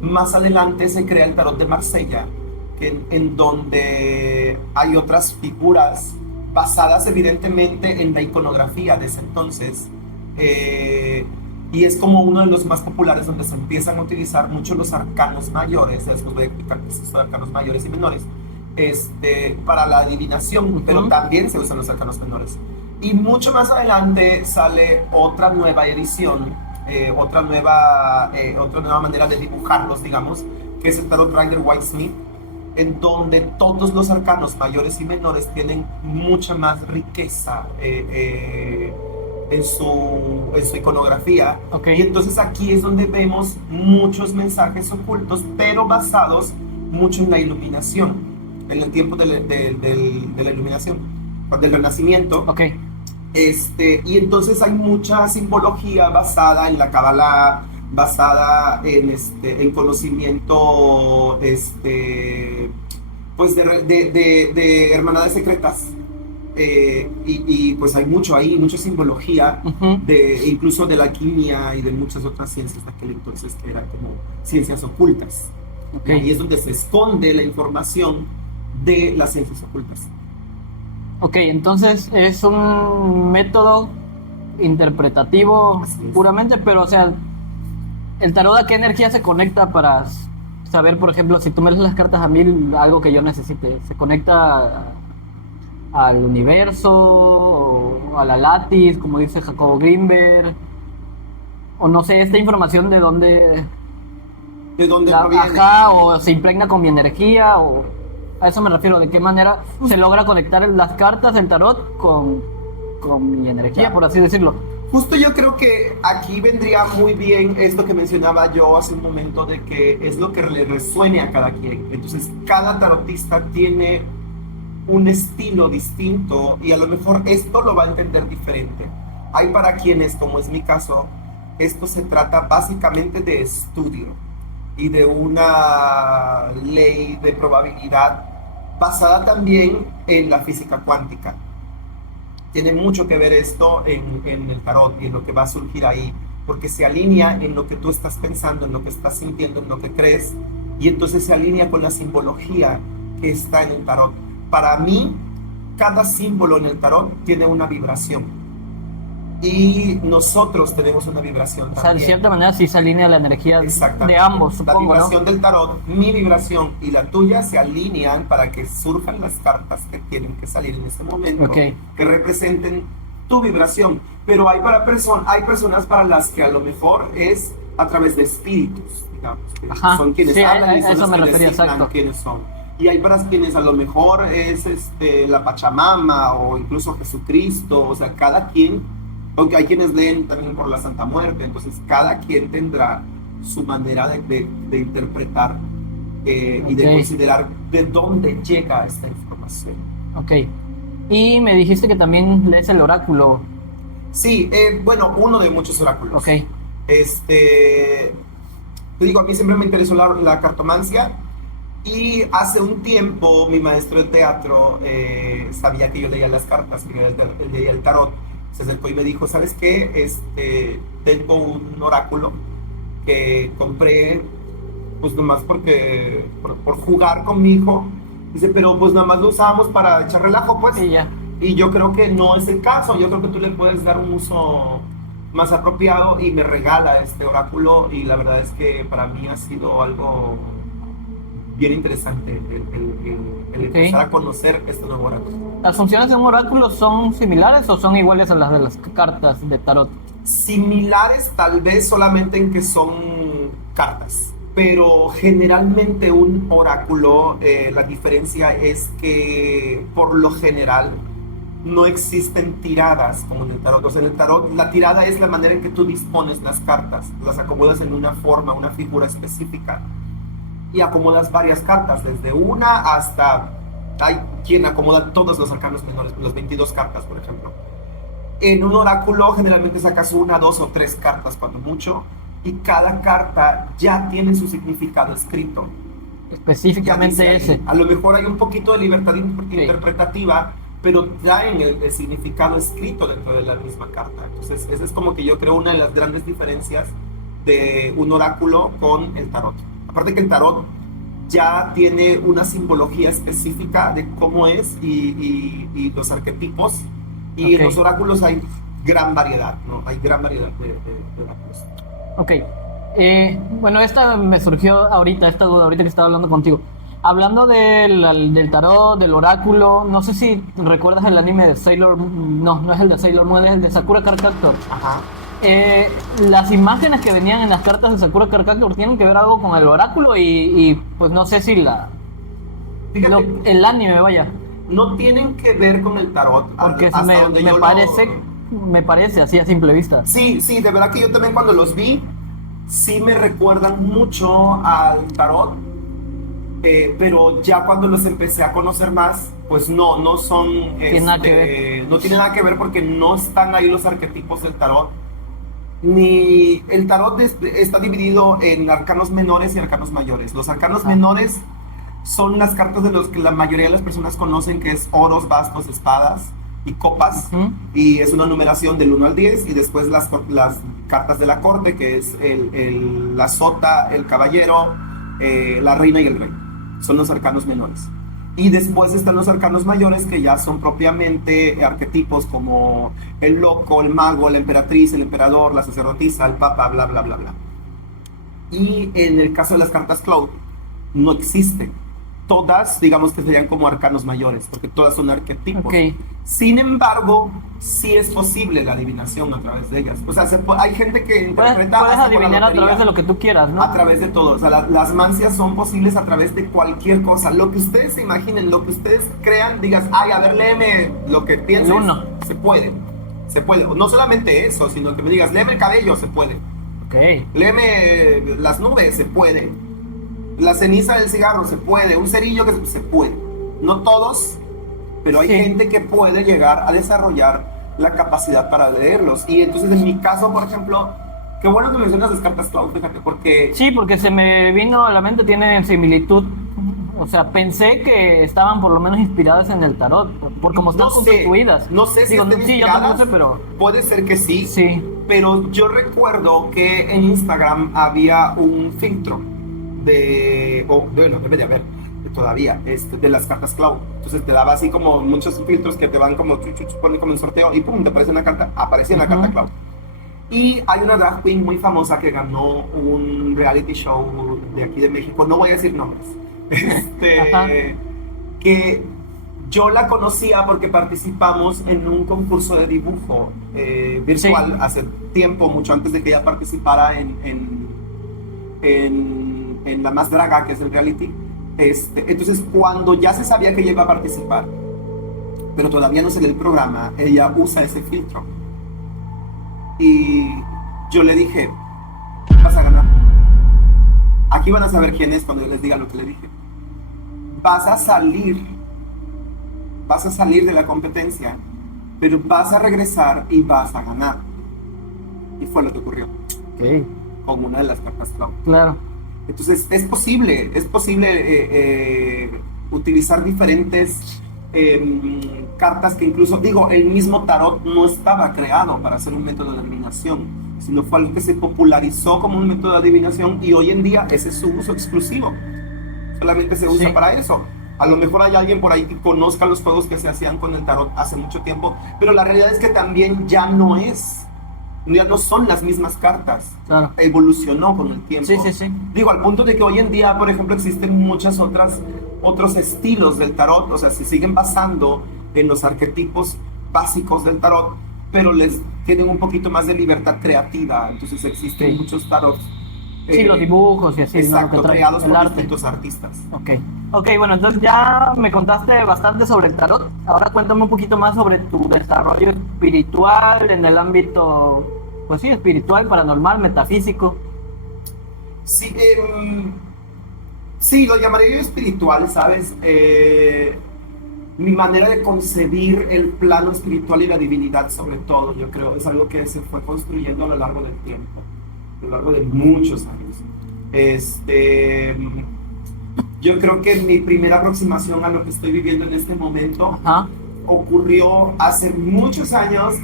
Más adelante se crea el tarot de Marsella, en donde hay otras figuras basadas evidentemente en la iconografía de ese entonces, y es como uno de los más populares, donde se empiezan a utilizar mucho los arcanos mayores. Después voy a explicar qué son arcanos mayores y menores para la adivinación, pero también se usan los arcanos menores. Y mucho más adelante sale otra nueva edición, otra nueva manera de dibujarlos, digamos, que es el Tarot Rider Whitesmith, en donde todos los arcanos mayores y menores tienen mucha más riqueza en su iconografía. Ok. Y entonces aquí es donde vemos muchos mensajes ocultos, pero basados mucho en la iluminación, en el tiempo de la iluminación, del Renacimiento. Ok. Y entonces hay mucha simbología basada en la Kabbalah, basada en conocimiento pues de hermandades secretas. Y pues hay mucho ahí, mucha simbología, Ujú. incluso de la alquimia y de muchas otras ciencias de aquel entonces que eran como ciencias ocultas. Ok. Y ahí es donde se esconde la información de las ciencias ocultas. Ok, entonces es un método interpretativo Así es. puramente, pero o sea, el tarot a qué energía se conecta para saber, por ejemplo, si tú me lees las cartas a mí, algo que yo necesite, ¿se conecta al universo o a la Latis, como dice Jacobo Greenberg? O no sé, esta información de dónde ¿De dónde proviene? ajá, o se impregna con mi energía, o a eso me refiero, de qué manera se logra conectar las cartas del tarot con mi energía, Ya. por así decirlo. Justo yo creo que aquí vendría muy bien esto que mencionaba yo hace un momento, de que es lo que le resuene a cada quien. Entonces, cada tarotista tiene un estilo distinto y a lo mejor esto lo va a entender diferente. Hay para quienes, como es mi caso, esto se trata básicamente de estudio y de una ley de probabilidad basada también en la física cuántica. Tiene mucho que ver esto en el tarot y en lo que va a surgir ahí, porque se alinea en lo que tú estás pensando, en lo que estás sintiendo, en lo que crees, y entonces se alinea con la simbología que está en el tarot. Para mí, cada símbolo en el tarot tiene una vibración, y nosotros tenemos una vibración O sea, de también. cierta manera sí se alinea la energía Exactamente. de ambos, La supongo, vibración ¿no? del tarot, mi vibración y la tuya se alinean para que surjan las cartas que tienen que salir en ese momento, Ok. que representen tu vibración. Pero hay personas para las que a lo mejor es a través de espíritus, digamos, que Ajá, son quienes sí, hablan y a son eso los me que refería, designan exacto. quiénes son. Y hay para quienes a lo mejor es la Pachamama o incluso Jesucristo, o sea, cada quien, aunque hay quienes leen también por la Santa Muerte, entonces cada quien tendrá su manera de interpretar y de Ok. considerar de dónde llega esta información. Ok. Y me dijiste que también lees el oráculo. Sí, bueno, uno de muchos oráculos. Ok. Te digo, a mí siempre me interesó la cartomancia. Y hace un tiempo mi maestro de teatro sabía que yo leía las cartas, que yo leía el tarot. Se acercó y me dijo, ¿sabes qué? Tengo un oráculo que compré pues nomás por jugar con mi hijo. Dice, pero pues nada más lo usábamos para echar relajo, pues. Y ya. Y yo creo que no es el caso. Yo creo que tú le puedes dar un uso más apropiado, y me regala este oráculo, y la verdad es que para mí ha sido algo bien interesante el Ok. empezar a conocer este nuevo oráculo. ¿Las funciones de un oráculo son similares o son iguales a las de las cartas de tarot? Similares tal vez solamente en que son cartas, pero generalmente un oráculo, la diferencia es que por lo general no existen tiradas como en el tarot. O sea, en el tarot la tirada es la manera en que tú dispones las cartas, las acomodas en una forma, una figura específica, y acomodas varias cartas, desde una hasta... Hay quien acomoda todos los arcanos menores, las 22 cartas, por ejemplo. En un oráculo generalmente sacas una, dos o tres cartas cuando mucho, y cada carta ya tiene su significado escrito. Ya Específicamente dice ahí. ese. A lo mejor hay un poquito de libertad interpretativa, pero traen el significado escrito dentro de la misma carta. Entonces, esa es como que yo creo una de las grandes diferencias de un oráculo con el tarot. Aparte que el tarot ya tiene una simbología específica de cómo es y los arquetipos, y Ok. en los oráculos hay gran variedad, ¿no? Hay gran variedad de oráculos. Ok. Bueno, esta me surgió ahorita, esta duda ahorita que estaba hablando contigo. Hablando del tarot, del oráculo, no sé si recuerdas el anime de Sailor Moon. No, no es el de Sailor Moon, es el de Sakura Card Captor. Ajá. Las imágenes que venían en las cartas de Sakura Card Captor tienen que ver algo con el oráculo y pues no sé si Fíjate, el anime, vaya. no tienen que ver con el tarot. Porque hasta donde yo me parece así a simple vista. Sí, sí, de verdad que yo también cuando los vi, sí me recuerdan mucho al tarot, pero ya cuando los empecé a conocer más, pues no son, Nada que ver. no tiene nada que ver porque no están ahí los arquetipos del tarot, ni el tarot está dividido en arcanos menores y arcanos mayores. Los arcanos menores son las cartas de los que la mayoría de las personas conocen, que es oros, bastos, espadas y copas, Ujú. y es una numeración del 1 al 10, y después las cartas de la corte, que es la sota, el caballero, la reina y el rey. Son los arcanos menores. Y después están los arcanos mayores, que ya son propiamente arquetipos como el loco, el mago, la emperatriz, el emperador, la sacerdotisa, el papa, bla, bla, bla, bla. Y en el caso de las cartas Cloud, no existe. Todas, digamos que serían como arcanos mayores, porque todas son arquetipos. Ok. Sin embargo, sí es posible la adivinación a través de ellas. O sea, hay gente que interpreta Puedes hasta con la adivinar a lotería, través de lo que tú quieras, ¿no? a través de todo. O sea, las mancias son posibles a través de cualquier cosa. Lo que ustedes se imaginen, lo que ustedes crean, digas, ay, a ver, léeme lo que pienses. El uno. Se puede. Se puede. No solamente eso, sino que me digas, léeme el cabello, se puede. Ok. Léeme las nubes, se puede. La ceniza del cigarro, se puede. Un cerillo, que se puede. No todos, pero hay Sí. gente que puede llegar a desarrollar la capacidad para leerlos. Y entonces, en mi caso, por ejemplo, qué bueno que mencionas las cartas Cloud, fíjate, porque Sí, porque se me vino a la mente, tienen similitud. O sea, pensé que estaban por lo menos inspiradas en el tarot, por cómo están constituidas. No sé si Digo, estén sí, yo también inspiradas, lo sé, pero puede ser que sí, sí. pero yo recuerdo que en Instagram había un filtro bueno, debe de haber todavía, de las cartas Cloud. Entonces te daba así como muchos filtros que te van como, ponen como un sorteo y pum, te aparece una carta, aparecía una carta Cloud. Y hay una drag queen muy famosa que ganó un reality show de aquí de México, no voy a decir nombres, Ajá. que yo la conocía porque participamos en un concurso de dibujo virtual Sí. hace tiempo, mucho antes de que ella participara en La Más Draga, que es el reality. Entonces, cuando ya se sabía que ella iba a participar, pero todavía no se lee el programa, ella usa ese filtro. Y yo le dije, vas a ganar. Aquí van a saber quién es cuando yo les diga lo que le dije. Vas a salir de la competencia, pero vas a regresar y vas a ganar. Y fue lo que ocurrió Ok, con una de las cartas Cloud. claro. Entonces es posible utilizar diferentes cartas que incluso, digo, el mismo tarot no estaba creado para hacer un método de adivinación, sino fue algo que se popularizó como un método de adivinación y hoy en día ese es su uso exclusivo. Solamente se usa Sí. para eso. A lo mejor hay alguien por ahí que conozca los juegos que se hacían con el tarot hace mucho tiempo, pero la realidad es que también ya no son las mismas cartas. Claro. Evolucionó con el tiempo. Sí, sí, sí. Digo, al punto de que hoy en día, por ejemplo, existen otros estilos del tarot, o sea, se siguen basando en los arquetipos básicos del tarot, pero les tienen un poquito más de libertad creativa. Entonces existen Sí. muchos tarots. Sí, los dibujos y así, ¿no? Lo Exacto, que trae creados el por arte. distintos artistas. Ok, bueno, entonces ya me contaste bastante sobre el tarot. Ahora cuéntame un poquito más sobre tu desarrollo espiritual en el ámbito, pues sí, espiritual, paranormal, metafísico. Sí, sí, lo llamaría yo espiritual, ¿sabes? Mi manera de concebir el plano espiritual y la divinidad, sobre todo, yo creo, es algo que se fue construyendo a lo largo del tiempo, a lo largo de muchos años. Yo creo que mi primera aproximación a lo que estoy viviendo en este momento Ajá. ocurrió hace muchos años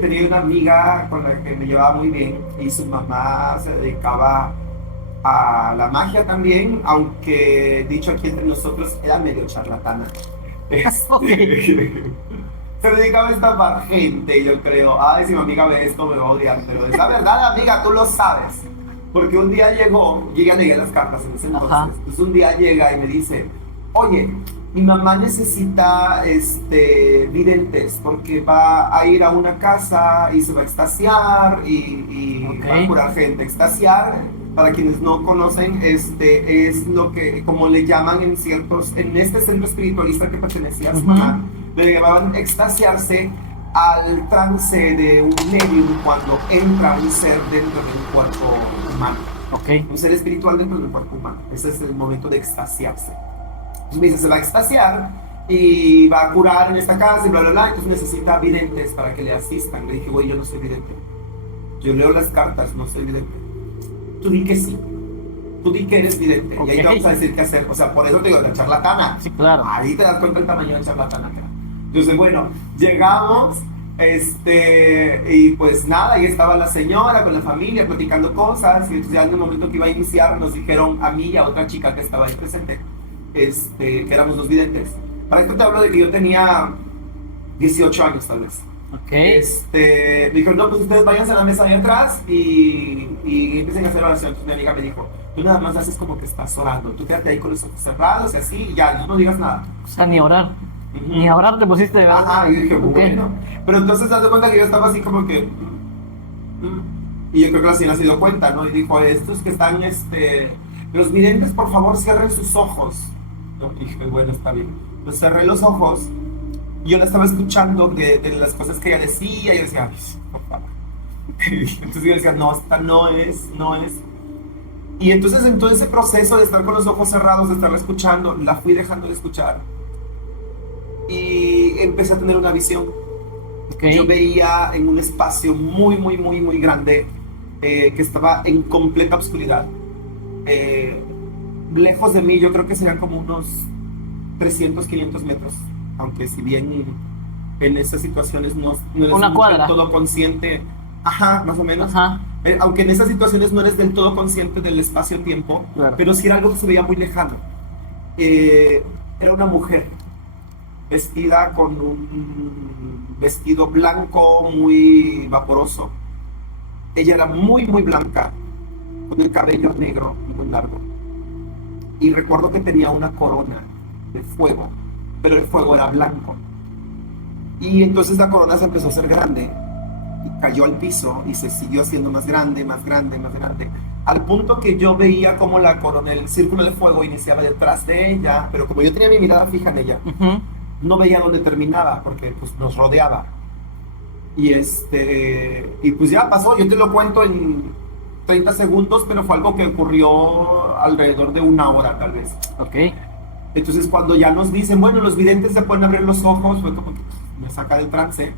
tenía una amiga con la que me llevaba muy bien y su mamá se dedicaba a la magia también, aunque dicho aquí entre nosotros era medio charlatana. Ok. Se dedicaba a estafar gente, yo creo. Ay, si mi amiga ve esto me va a odiar, pero es la verdad, amiga, tú lo sabes. Porque un día llegó, yo ya leía las cartas en ese entonces, Ajá. entonces un día llega y me dice, oye, mi mamá necesita videntes porque va a ir a una casa y se va a extasiar y Ok. va a curar gente. Extasiar, para quienes no conocen, es lo que, como le llaman en este centro espiritualista que pertenecía a su Ujú. mamá, le llamaban extasiarse al trance de un medium cuando entra un ser dentro del cuerpo humano, Ok. un ser espiritual dentro del cuerpo humano. Ese es el momento de extasiarse. Entonces me dice, se va a extasiar y va a curar en esta casa y bla, bla, bla. Entonces necesita videntes para que le asistan. Le dije, güey, yo no soy vidente. Yo leo las cartas, no soy vidente. Tú di que sí. Tú di que eres vidente. Ok. Y ahí te vamos a decir qué hacer. O sea, por eso te digo, la charlatana. Sí, claro. Ahí te das cuenta del tamaño de charlatana que era. Entonces, bueno, llegamos, y pues nada, ahí estaba la señora con la familia platicando cosas. Y entonces ya en el momento que iba a iniciar, nos dijeron a mí y a otra chica que estaba ahí presente, que éramos los videntes. Para esto te hablo de que yo tenía 18 años tal vez. Ok. Me dijeron, no, pues ustedes váyanse a la mesa de atrás y empiecen a hacer oración. Entonces mi amiga me dijo, tú nada más haces como que estás orando, tú quédate ahí con los ojos cerrados y así, y ya, no digas nada. O sea, ni a orar. Ujú. Ni a orar te pusiste, ¿verdad? Ajá, y dije, Ok. bueno. Pero entonces te das cuenta que yo estaba así como que... Y yo creo que la señora se dio cuenta, ¿no? Y dijo, estos que están, los videntes, por favor, cierren sus ojos. ¿No? Y dije, bueno, está bien. Pues cerré los ojos y yo la estaba escuchando de las cosas que ella decía y yo decía, "Ay, por favor". Entonces yo decía, no, esta no es. Y entonces en todo ese proceso de estar con los ojos cerrados, de estarla escuchando, la fui dejando de escuchar. Y empecé a tener una visión. Ok. Yo veía en un espacio muy, muy, muy, muy grande, que estaba en completa oscuridad. Lejos de mí, yo creo que serían como unos 300, 500 metros. Aunque si bien en esas situaciones no eres Una del cuadra. todo consciente. Ajá, más o menos. Ajá. Aunque en esas situaciones no eres del todo consciente del espacio-tiempo, Claro. pero sí era algo que se veía muy lejano. Era una mujer vestida con un vestido blanco muy vaporoso. Ella era muy, muy blanca, con el cabello negro y muy largo. Y recuerdo que tenía una corona de fuego, pero el fuego era blanco. Y entonces la corona se empezó a hacer grande y cayó al piso y se siguió haciendo más grande, más grande, más grande. Al punto que yo veía como la corona, el círculo de fuego iniciaba detrás de ella, pero como yo tenía mi mirada fija en ella, Ujú. no veía dónde terminaba porque pues nos rodeaba. Y pues ya pasó, yo te lo cuento en 30 segundos, pero fue algo que ocurrió alrededor de una hora tal vez. Ok. Entonces cuando ya nos dicen, bueno, los videntes se pueden abrir los ojos, fue como que me saca del trance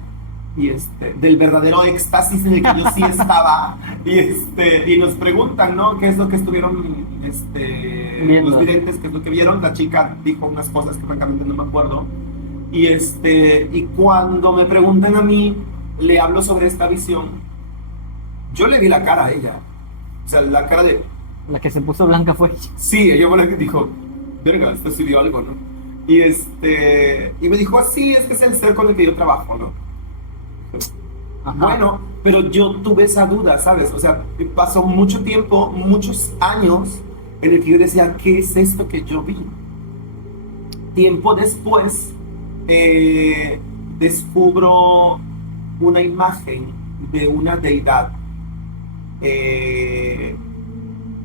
y del verdadero éxtasis en el que yo sí estaba, y nos preguntan, ¿no? ¿Qué es lo que estuvieron Viendo. los videntes? ¿Qué es lo que vieron? La chica dijo unas cosas que francamente no me acuerdo. Y cuando me preguntan a mí, le hablo sobre esta visión, yo le vi la cara a ella. O sea, la cara de... La que se puso blanca fue ella. Sí, ella fue la que dijo, verga, esto sí vio algo, ¿no? Y me dijo, así es que es el ser con el que yo trabajo, ¿no? Ajá. Bueno, pero yo tuve esa duda, ¿sabes? O sea, pasó mucho tiempo, muchos años, en el que yo decía, ¿qué es esto que yo vi? Tiempo después, descubro una imagen de una deidad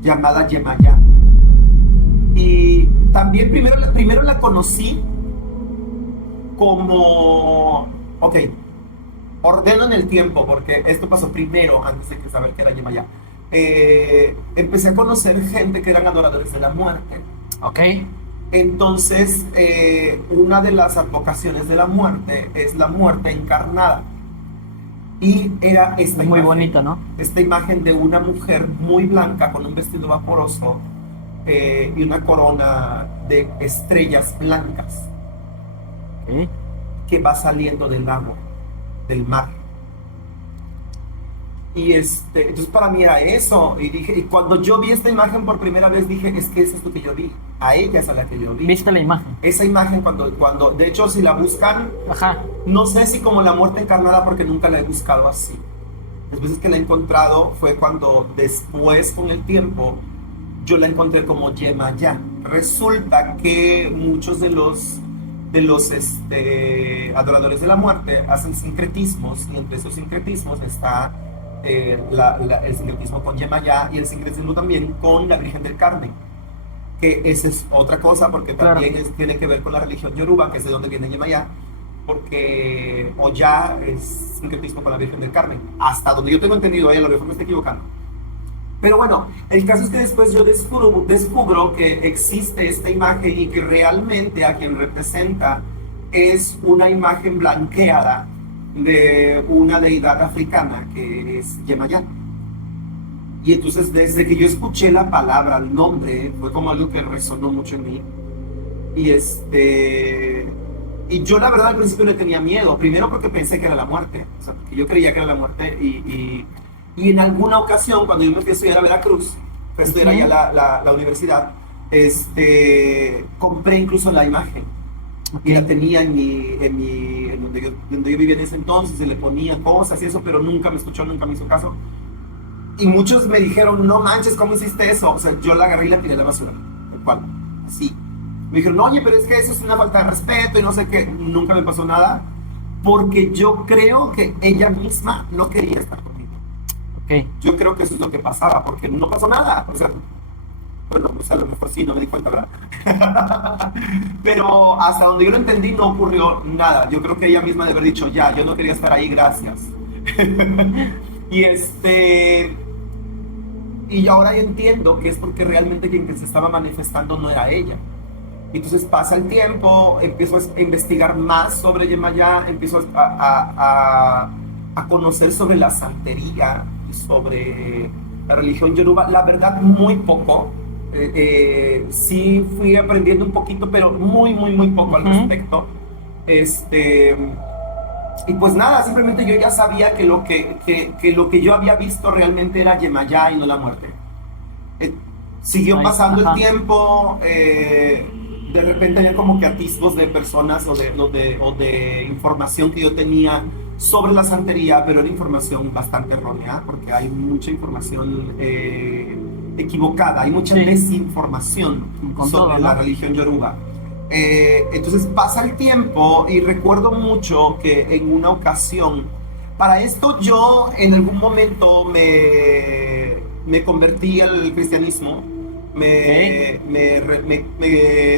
llamada Yemaya. Y también primero la conocí como, ok, ordeno en el tiempo, porque esto pasó primero antes de que saber que era Yemaya. Empecé a conocer gente que eran adoradores de la muerte. Ok. Entonces, una de las advocaciones de la muerte es la muerte encarnada. Y era esta Es muy imagen, bonita, ¿no? esta imagen de una mujer muy blanca con un vestido vaporoso, y una corona de estrellas blancas Ok. que va saliendo del agua, del mar. Y entonces para mí era eso. Y cuando yo vi esta imagen por primera vez, dije, es que eso es lo que yo vi. A ella es a la que yo vi. ¿Viste la imagen? Esa imagen de hecho, si la buscan, Ajá. no sé si como la muerte encarnada, porque nunca la he buscado así. Las veces que la he encontrado fue cuando después, con el tiempo, yo la encontré como Yemayá. Resulta que muchos de los adoradores de la muerte hacen sincretismos, y entre esos sincretismos está el sincretismo con Yemayá y el sincretismo también con la Virgen del Carmen, que esa es otra cosa porque también tiene que ver con la religión yoruba, que es de donde viene Yemayá, porque Oya es sincretismo con la Virgen del Carmen, hasta donde yo tengo entendido, a lo mejor me estoy equivocando. Pero bueno, el caso es que después yo descubro que existe esta imagen y que realmente a quien representa es una imagen blanqueada de una deidad africana que es Yemayá. Y entonces desde que yo escuché la palabra, el nombre, fue como algo que resonó mucho en mí. Y yo la verdad al principio le tenía miedo, primero porque pensé que era la muerte, o sea, porque yo creía que era la muerte y en alguna ocasión cuando yo me fui a estudiar a Veracruz, fui a estudiar allá la universidad, compré incluso la imagen y la tenía en donde yo vivía en ese entonces, y le ponía cosas y eso, pero nunca me escuchó, nunca me hizo caso. Y muchos me dijeron, no manches, ¿cómo hiciste eso? O sea, yo la agarré y la tiré a la basura, tal cual, así. Me dijeron, oye, pero es que eso es una falta de respeto y no sé qué. Nunca me pasó nada, porque yo creo que ella misma no quería estar conmigo. Okay. Yo creo que eso es lo que pasaba, porque no pasó nada. O sea, bueno, pues a lo mejor sí, no me di cuenta, ¿verdad? Pero hasta donde yo lo entendí no ocurrió nada. Yo creo que ella misma debe haber dicho, ya, yo no quería estar ahí, gracias. Y ahora entiendo que es porque realmente quien se estaba manifestando no era ella. Entonces pasa el tiempo, empiezo a investigar más sobre Yemayá, empiezo a conocer sobre la santería y sobre la religión yoruba. La verdad, muy poco. Sí fui aprendiendo un poquito, pero muy poco al respecto. Y pues nada, simplemente yo ya sabía que lo que yo había visto realmente era Yemayá y no la muerte. Siguió pasando el tiempo, de repente había como que atisbos de personas o de información que yo tenía sobre la santería, pero era información bastante errónea, porque hay mucha información equivocada, hay mucha desinformación sobre la religión yoruba. Entonces pasa el tiempo y recuerdo mucho que en una ocasión, para esto yo en algún momento me convertí al cristianismo, me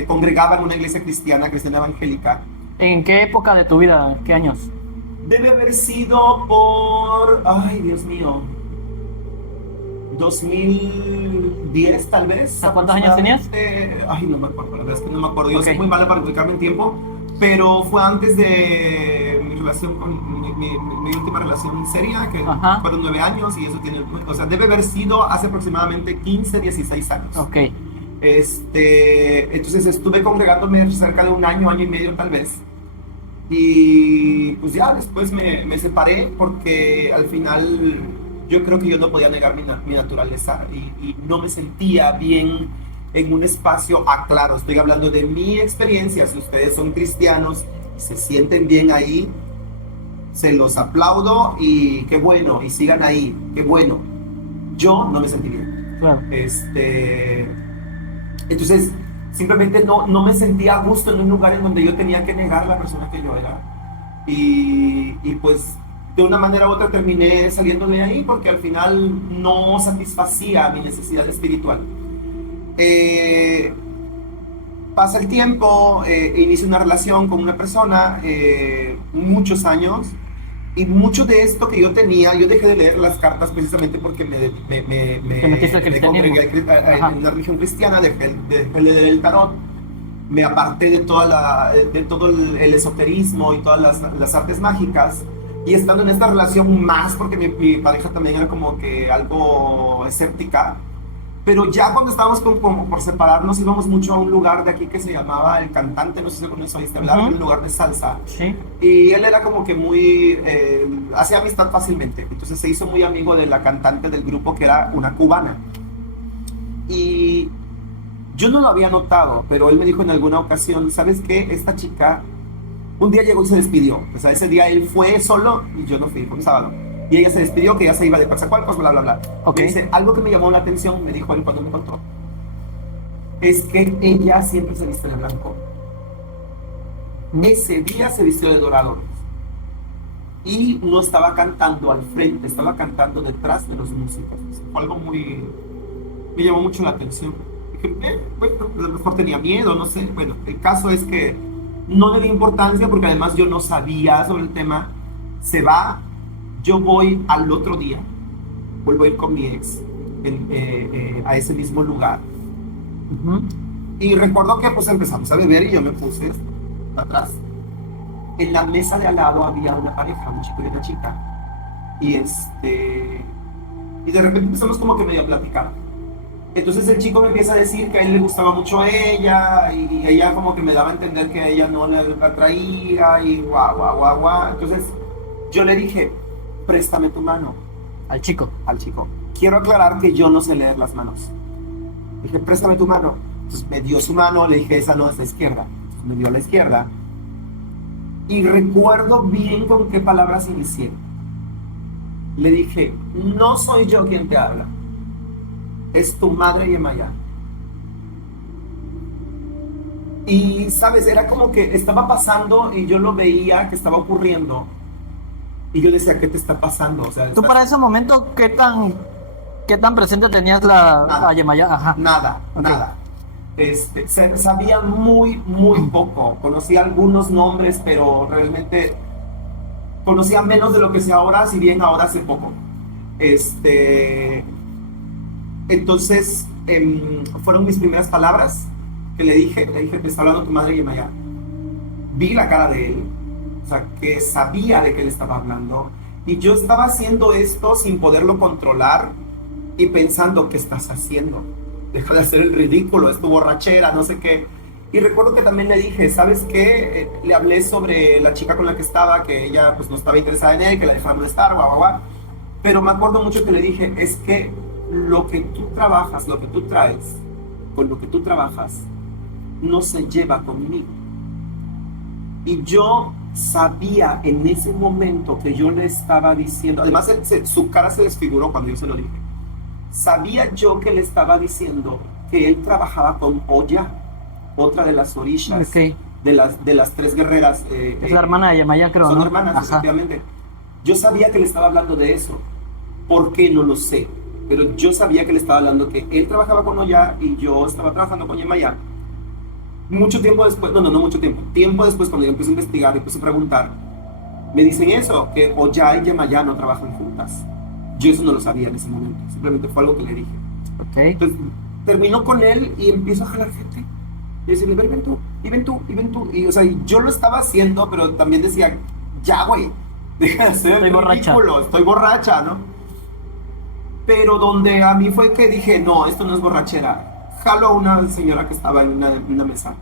congregaba en una iglesia cristiana evangélica. ¿En qué época de tu vida? ¿Qué años? Debe haber sido por, ay Dios mío, 2010 tal vez. ¿A cuántos años tenías? Ay, no me acuerdo, la verdad es que no me acuerdo. Yo soy muy mala para ubicarme en tiempo, pero fue antes de mi relación con mi última relación seria, que fueron 9 años, y eso tiene, o sea, debe haber sido hace aproximadamente 15, 16 años. Ok. Entonces estuve congregándome cerca de un año y medio tal vez. Y pues ya después me separé porque al final yo creo que yo no podía negar mi naturaleza y no me sentía bien en un espacio claro, estoy hablando de mi experiencia. Si ustedes son cristianos y se sienten bien ahí, se los aplaudo y qué bueno, y sigan ahí, qué bueno. Yo no me sentí bien. Claro. Entonces simplemente no me sentía a gusto en un lugar en donde yo tenía que negar la persona que yo era. Y pues de una manera u otra terminé saliendo de ahí porque al final no satisfacía mi necesidad espiritual. Pasa el tiempo, inicio una relación con una persona, muchos años, y mucho de esto que yo tenía, yo dejé de leer las cartas precisamente porque me congregué en la religión cristiana, dejé de leer el tarot, me aparté de todo el esoterismo y todas las artes mágicas, y estando en esta relación más porque mi pareja también era como que algo escéptica. Pero ya cuando estábamos como por separarnos, íbamos mucho a un lugar de aquí que se llamaba El Cantante, no sé si con eso oíste hablar, un lugar de salsa. Sí. Y él era como que muy, hacía amistad fácilmente, entonces se hizo muy amigo de la cantante del grupo, que era una cubana. Y yo no lo había notado, pero él me dijo en alguna ocasión, ¿sabes qué? Esta chica un día llegó y se despidió. O sea, ese día él fue solo y yo no fui, fue un sábado. Y ella se despidió, que ya se iba de Coatzacoalcos, bla, bla, bla. Ok. Me dice, algo que me llamó la atención, me dijo él cuando me contó, es que ella siempre se viste de blanco. Ese día se vistió de dorado. Y no estaba cantando al frente, estaba cantando detrás de los músicos. Fue algo muy... me llamó mucho la atención. Dije, bueno, a lo mejor tenía miedo, no sé. Bueno, el caso es que no le di importancia porque además yo no sabía sobre el tema. Se va, yo voy al otro día, vuelvo a ir con mi ex a ese mismo lugar. Ujú. Y recuerdo que pues empezamos a beber y yo me puse atrás. En la mesa de al lado había una pareja, un chico y una chica. Y y de repente empezamos como que medio a platicar. Entonces el chico me empieza a decir que a él le gustaba mucho a ella y ella como que me daba a entender que a ella no le atraía y guau, guau, guau, guau. Entonces yo le dije, préstame tu mano Al chico. al chico. Quiero aclarar que yo no sé leer las manos. Dije, préstame tu mano. Entonces me dio su mano, le dije, esa no es la izquierda. Entonces me dio a la izquierda. Y recuerdo bien con qué palabras inicié. Le dije, no soy yo quien te habla. Es tu madre Yemayá. Y, ¿sabes? Era como que estaba pasando y yo lo veía que estaba ocurriendo. Y yo decía, ¿qué te está pasando? O sea, ¿Tú para ese momento qué tan presente tenías Nada. a Yemayá? Ajá. Nada, Ok. nada. Sabía muy, muy poco. Conocía algunos nombres, pero realmente conocía menos de lo que sé ahora, si bien ahora sé poco. Entonces, fueron mis primeras palabras que le dije, te está hablando tu madre Yemayá. Vi la cara de él, o sea, que sabía de qué le estaba hablando. Y yo estaba haciendo esto sin poderlo controlar y pensando, ¿qué estás haciendo? Deja de hacer el ridículo, es tu borrachera, no sé qué. Y recuerdo que también le dije, ¿sabes qué? Le hablé sobre la chica con la que estaba, que ella pues no estaba interesada en él, que la dejara molestar, guau, guau, guau. Pero me acuerdo mucho que le dije, es que lo que tú trabajas, lo que tú traes, con lo que tú trabajas, no se lleva conmigo. Y yo sabía en ese momento que yo le estaba diciendo, además su cara se desfiguró cuando yo se lo dije. Sabía yo que le estaba diciendo que él trabajaba con Oya, otra de las orillas, Ok. de las tres guerreras. Es la hermana de Yemayá, creo, Son ¿no? hermanas, Ajá. efectivamente. Yo sabía que le estaba hablando de eso. ¿Por qué? No lo sé. Pero yo sabía que le estaba hablando que él trabajaba con Oya y yo estaba trabajando con Yemayá. Mucho tiempo después, no mucho tiempo. Tiempo después, cuando yo empecé a investigar y empecé a preguntar, me dicen eso, que Oya y Yemayá no trabajan juntas. Yo eso no lo sabía en ese momento. Simplemente fue algo que le dije. Ok. Entonces, termino con él y empiezo a jalar gente. Y decirle, ven tú, y ven tú, y ven tú. Y, o sea, yo lo estaba haciendo, pero también decía, ya, güey, deja de hacer Estoy el borracha. ridículo, estoy borracha, ¿no? Pero donde a mí fue que dije, no, esto no es borrachera. Jalo a una señora que estaba en una mesa.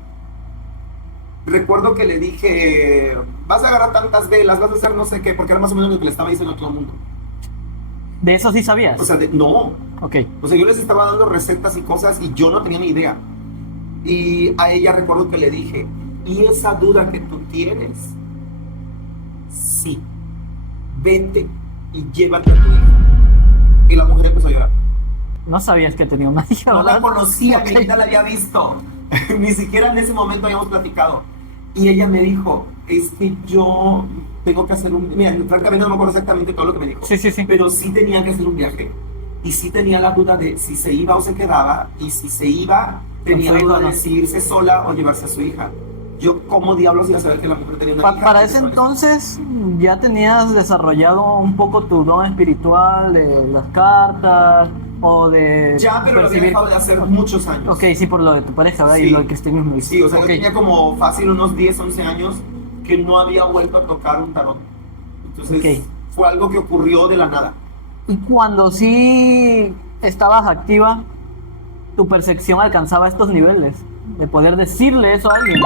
Recuerdo que le dije, vas a agarrar tantas velas, vas a hacer no sé qué, porque era más o menos lo que le estaba diciendo a todo el mundo. ¿De eso sí sabías? O sea, no. Ok. O sea, yo les estaba dando recetas y cosas y yo no tenía ni idea. Y a ella recuerdo que le dije, ¿y esa duda que tú tienes? Sí. Vete y llévate a tu hija. Y la mujer empezó a llorar. No sabías que tenía una hija, No la ¿verdad? conocía, Ok. ni siquiera la había visto. Ni siquiera en ese momento habíamos platicado. Y ella me dijo, es que yo tengo que hacer un... Mira, francamente no me acuerdo exactamente todo lo que me dijo. Sí, sí, sí. Pero sí tenía que hacer un viaje. Y sí tenía la duda de si se iba o se quedaba. Y si se iba, tenía Con su la duda hija, de ¿no? si irse sola o llevarse a su hija. Yo, ¿cómo diablos iba a saber que la mujer tenía una hija? Para ese entonces ya tenías desarrollado un poco tu don espiritual de las cartas o de Ya, pero lo había dejado de hacer muchos años. Ok, sí, por lo de tu pareja, ¿verdad? Sí. Y lo del cristianismo. Sí, o sea, Ok. yo tenía como fácil unos 10, 11 años que no había vuelto a tocar un tarot. Entonces, Ok. fue algo que ocurrió de la nada. Y cuando sí estabas activa, tu percepción alcanzaba estos niveles de poder decirle eso a alguien.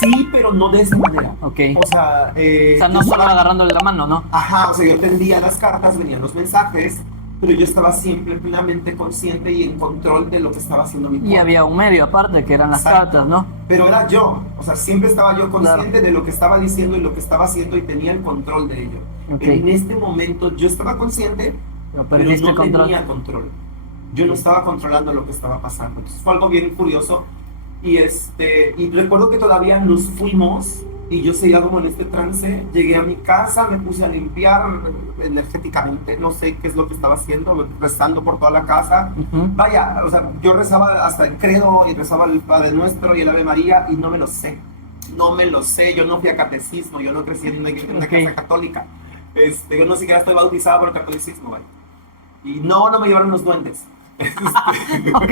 Sí, pero no de esa manera. Ok. O sea, O sea, no solo agarrándole la mano, ¿no? ajá, o sea, yo tendía las cartas, venían los mensajes, pero yo estaba siempre plenamente consciente y en control de lo que estaba haciendo mi Y cuerpo. había un medio aparte, que eran las Exacto. cartas, ¿no? Pero era yo, o sea, siempre estaba yo consciente Claro. de lo que estaba diciendo y lo que estaba haciendo y tenía el control de ello. Ok. Pero en este momento yo estaba consciente, Pero pero perdiste no el control. tenía control. Yo no estaba controlando lo que estaba pasando. Entonces fue algo bien curioso. Y recuerdo que todavía nos fuimos y yo seguía como en este trance. Llegué a mi casa, me puse a limpiar energéticamente, no sé qué es lo que estaba haciendo, rezando por toda la casa. Ujú. Vaya, o sea, yo rezaba hasta el credo y rezaba el Padre Nuestro y el Ave María y no me lo sé. No me lo sé, yo no fui a catecismo, yo no crecí en una Ok. casa católica. Yo no siquiera estoy bautizado por el catolicismo, vaya. Y no me llevaron los duendes. Ok.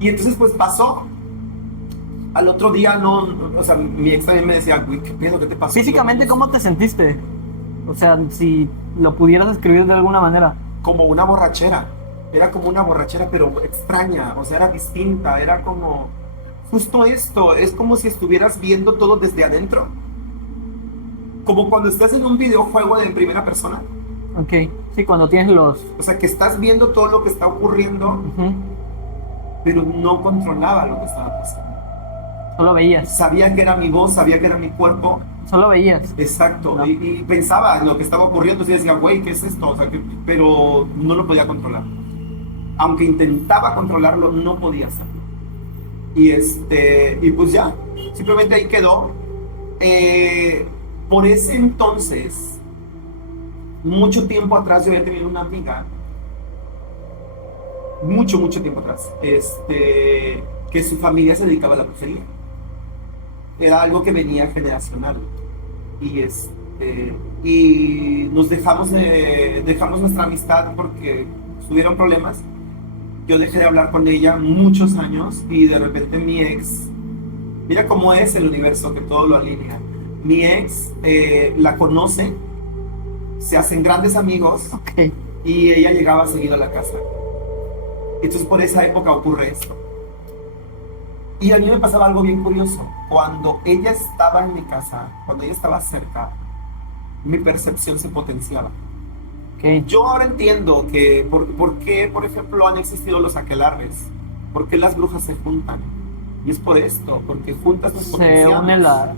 Y entonces pues pasó. Al otro día o sea, mi ex también me decía, güey, ¿qué pedo? ¿Qué te pasó? Físicamente, Yo, ¿cómo te sentiste? O sea, si lo pudieras escribir de alguna manera. como una borrachera. Era como una borrachera, pero extraña. O sea, era distinta. Era como justo esto. Es como si estuvieras viendo todo desde adentro. Como cuando estás en un videojuego de primera persona. Ok. Sí, cuando tienes los... O sea, que estás viendo todo lo que está ocurriendo, Ujú. pero no controlaba lo que estaba pasando. Solo veías. Sabía que era mi voz, sabía que era mi cuerpo. Solo veías. Exacto. No. Y pensaba en lo que estaba ocurriendo. Entonces decía, güey, ¿qué es esto? O sea, pero no lo podía controlar. Aunque intentaba controlarlo, no podía hacerlo. Y pues ya, simplemente ahí quedó. Por ese entonces, mucho tiempo atrás, yo había tenido una amiga, mucho tiempo atrás, que su familia se dedicaba a la brujería. Era algo que venía generacional. Y nos dejamos nuestra amistad porque tuvieron problemas. Yo dejé de hablar con ella muchos años y de repente mi ex, mira cómo es el universo, que todo lo alinea. Mi ex la conoce, se hacen grandes amigos Ok. y ella llegaba seguido a la casa. Entonces por esa época ocurre esto. Y a mí me pasaba algo bien curioso. Cuando ella estaba en mi casa, cuando ella estaba cerca, mi percepción se potenciaba. Ok. Yo ahora entiendo que por qué, por ejemplo, han existido los aquelarres. ¿Por qué las brujas se juntan? Y es por esto, porque juntas nos Se potenciamos. une la...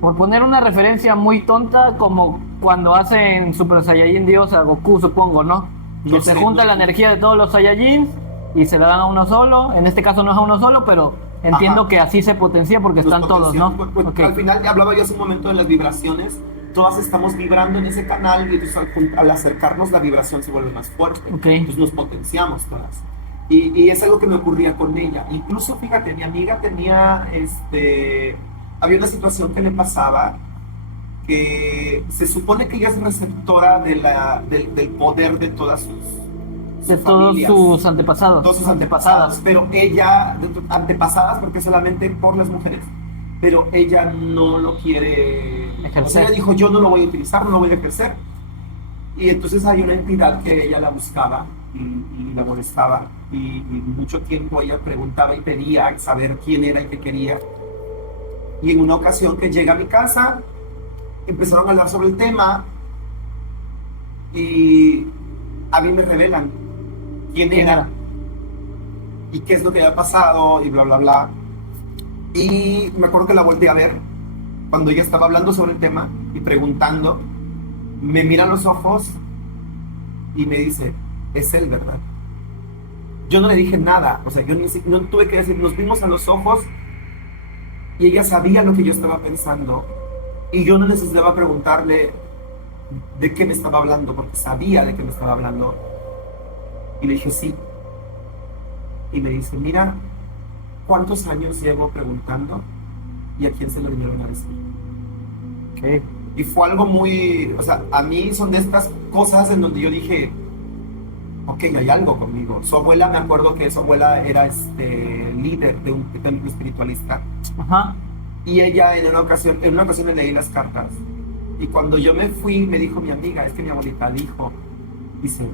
Por poner una referencia muy tonta, como cuando hacen Super Saiyajin Dios a Goku, supongo, ¿no? Que No se sé, junta no- la energía de todos los Saiyajins y se la dan a uno solo. En este caso no es a uno solo, pero entiendo Ajá. que así se potencia porque Nos están todos, ¿no? potenciamos. Pues, Ok. al final hablaba yo hace un momento de las vibraciones. Todas estamos vibrando en ese canal y entonces al acercarnos la vibración se vuelve más fuerte. Ok. Entonces nos potenciamos todas. Y es algo que me ocurría con ella. Incluso, fíjate, mi amiga tenía, había una situación que le pasaba que se supone que ella es receptora del poder de todas De sus todos familias. sus antepasados. Todos sus antepasados, pero ella, antepasadas porque solamente por las mujeres, pero ella no lo quiere Ejercer. O sea, ella dijo, yo no lo voy a utilizar, no lo voy a ejercer. Y entonces hay una entidad que ella la buscaba y la molestaba y mucho tiempo ella preguntaba y pedía saber quién era y qué quería. Y en una ocasión que llega a mi casa, empezaron a hablar sobre el tema y a mí me revelan quién era y qué es lo que había pasado y bla, bla, bla. Y me acuerdo que la volteé a ver cuando ella estaba hablando sobre el tema y preguntando, me mira a los ojos y me dice, es él, ¿verdad? Yo no le dije nada, o sea, yo no tuve que decir, nos vimos a los ojos y ella sabía lo que yo estaba pensando y yo no necesitaba preguntarle de qué me estaba hablando porque sabía de qué me estaba hablando. Y le dije, sí. Y me dice, mira, ¿cuántos años llevo preguntando y a quién se lo vinieron a decir? Ok. Y fue algo muy, o sea, a mí son de estas cosas en donde yo dije, ok, hay algo conmigo. Su abuela, me acuerdo que su abuela era líder de un templo espiritualista. Ajá. Y ella en una ocasión le leí las cartas. Y cuando yo me fui, me dijo mi amiga, es que mi abuelita dijo, dice,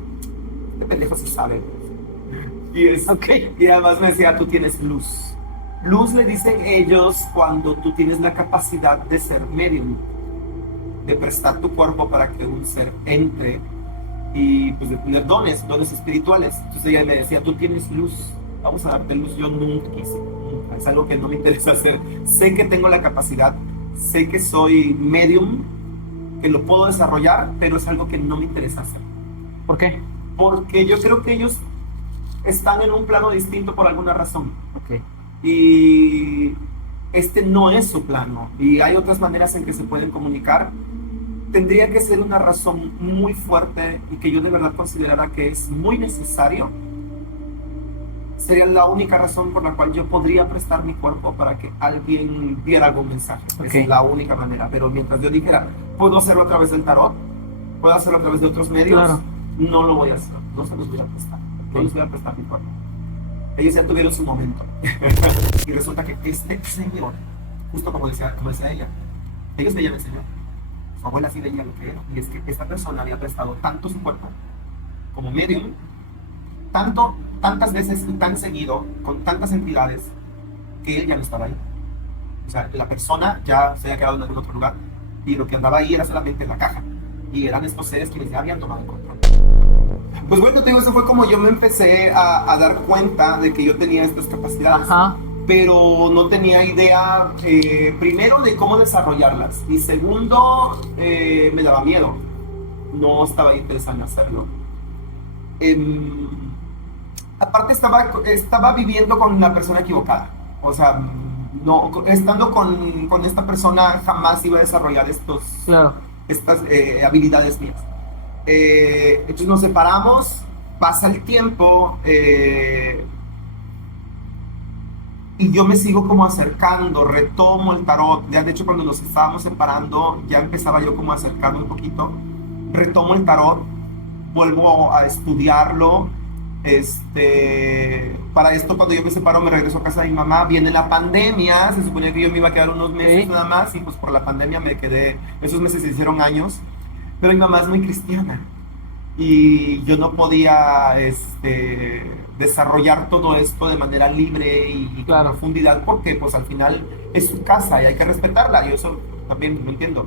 este pendejo se sabe. Ok. Y además me decía, tú tienes luz. Luz le dicen ellos cuando tú tienes la capacidad de ser medium. de prestar tu cuerpo para que un ser entre y pues de tener dones espirituales. Entonces ella me decía, tú tienes luz, vamos a darte luz. Yo nunca quise, nunca. Es algo que no me interesa hacer. Sé que tengo la capacidad, sé que soy medium, que lo puedo desarrollar, pero es algo que no me interesa hacer. ¿Por qué? Porque yo creo que ellos están en un plano distinto por alguna razón. Ok. Y este no es su plano. Y hay otras maneras en que se pueden comunicar. Tendría que ser una razón muy fuerte y que yo de verdad considerara que es muy necesario. Sería la única razón por la cual yo podría prestar mi cuerpo para que alguien diera algún mensaje. Okay. Es la única manera. Pero mientras yo dijera, puedo hacerlo a través del tarot, puedo hacerlo a través de otros medios, claro, no lo voy a hacer. No se los voy a prestar. No les voy a prestar mi cuerpo. Ellos ya tuvieron su momento. Y resulta que este señor, justo como decía ella, ellos veían al Señor. Su abuela sí veía lo que era. Y es que esta persona había prestado tanto su cuerpo como medium, tantas veces y tan seguido, con tantas entidades, que él ya no estaba ahí. O sea, la persona ya se había quedado en algún otro lugar y lo que andaba ahí era solamente la caja. Y eran estos seres quienes ya habían tomado el control. Pues bueno, te digo, eso fue como yo me empecé a dar cuenta de que yo tenía estas capacidades. Ajá. Pero no tenía idea, primero, de cómo desarrollarlas. Y segundo, me daba miedo. No estaba interesado en hacerlo. Aparte, estaba viviendo con la persona equivocada. O sea, no, estando con esta persona jamás iba a desarrollar estas habilidades mías. Entonces nos separamos, pasa el tiempo, y yo me sigo como acercando, retomo el tarot. Ya de hecho cuando nos estábamos separando, ya empezaba yo como a acercarme un poquito. Retomo el tarot, vuelvo a estudiarlo. Para esto, cuando yo me separo, me regreso a casa de mi mamá. Viene la pandemia, se suponía que yo me iba a quedar unos meses nada más, y pues por la pandemia me quedé, esos meses se hicieron años. Pero mi mamá es muy cristiana y yo no podía desarrollar todo esto de manera libre y con profundidad, porque pues al final es su casa y hay que respetarla. Yo eso también lo entiendo.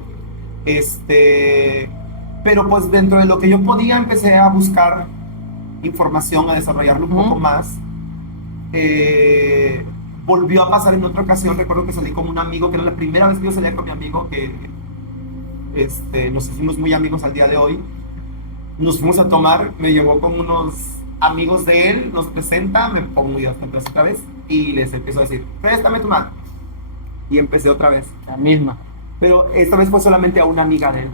Pero pues dentro de lo que yo podía empecé a buscar información, a desarrollarlo un poco más. Volvió a pasar en otra ocasión. Recuerdo que salí con un amigo, que era la primera vez que yo salía con mi amigo, que nos hicimos muy amigos al día de hoy. Nos fuimos a tomar, me llevó con unos amigos de él, nos presenta, me pongo ya otra vez y les empiezo a decir, préstame tu mano. Y empecé otra vez. La misma. Pero esta vez fue solamente a una amiga de él.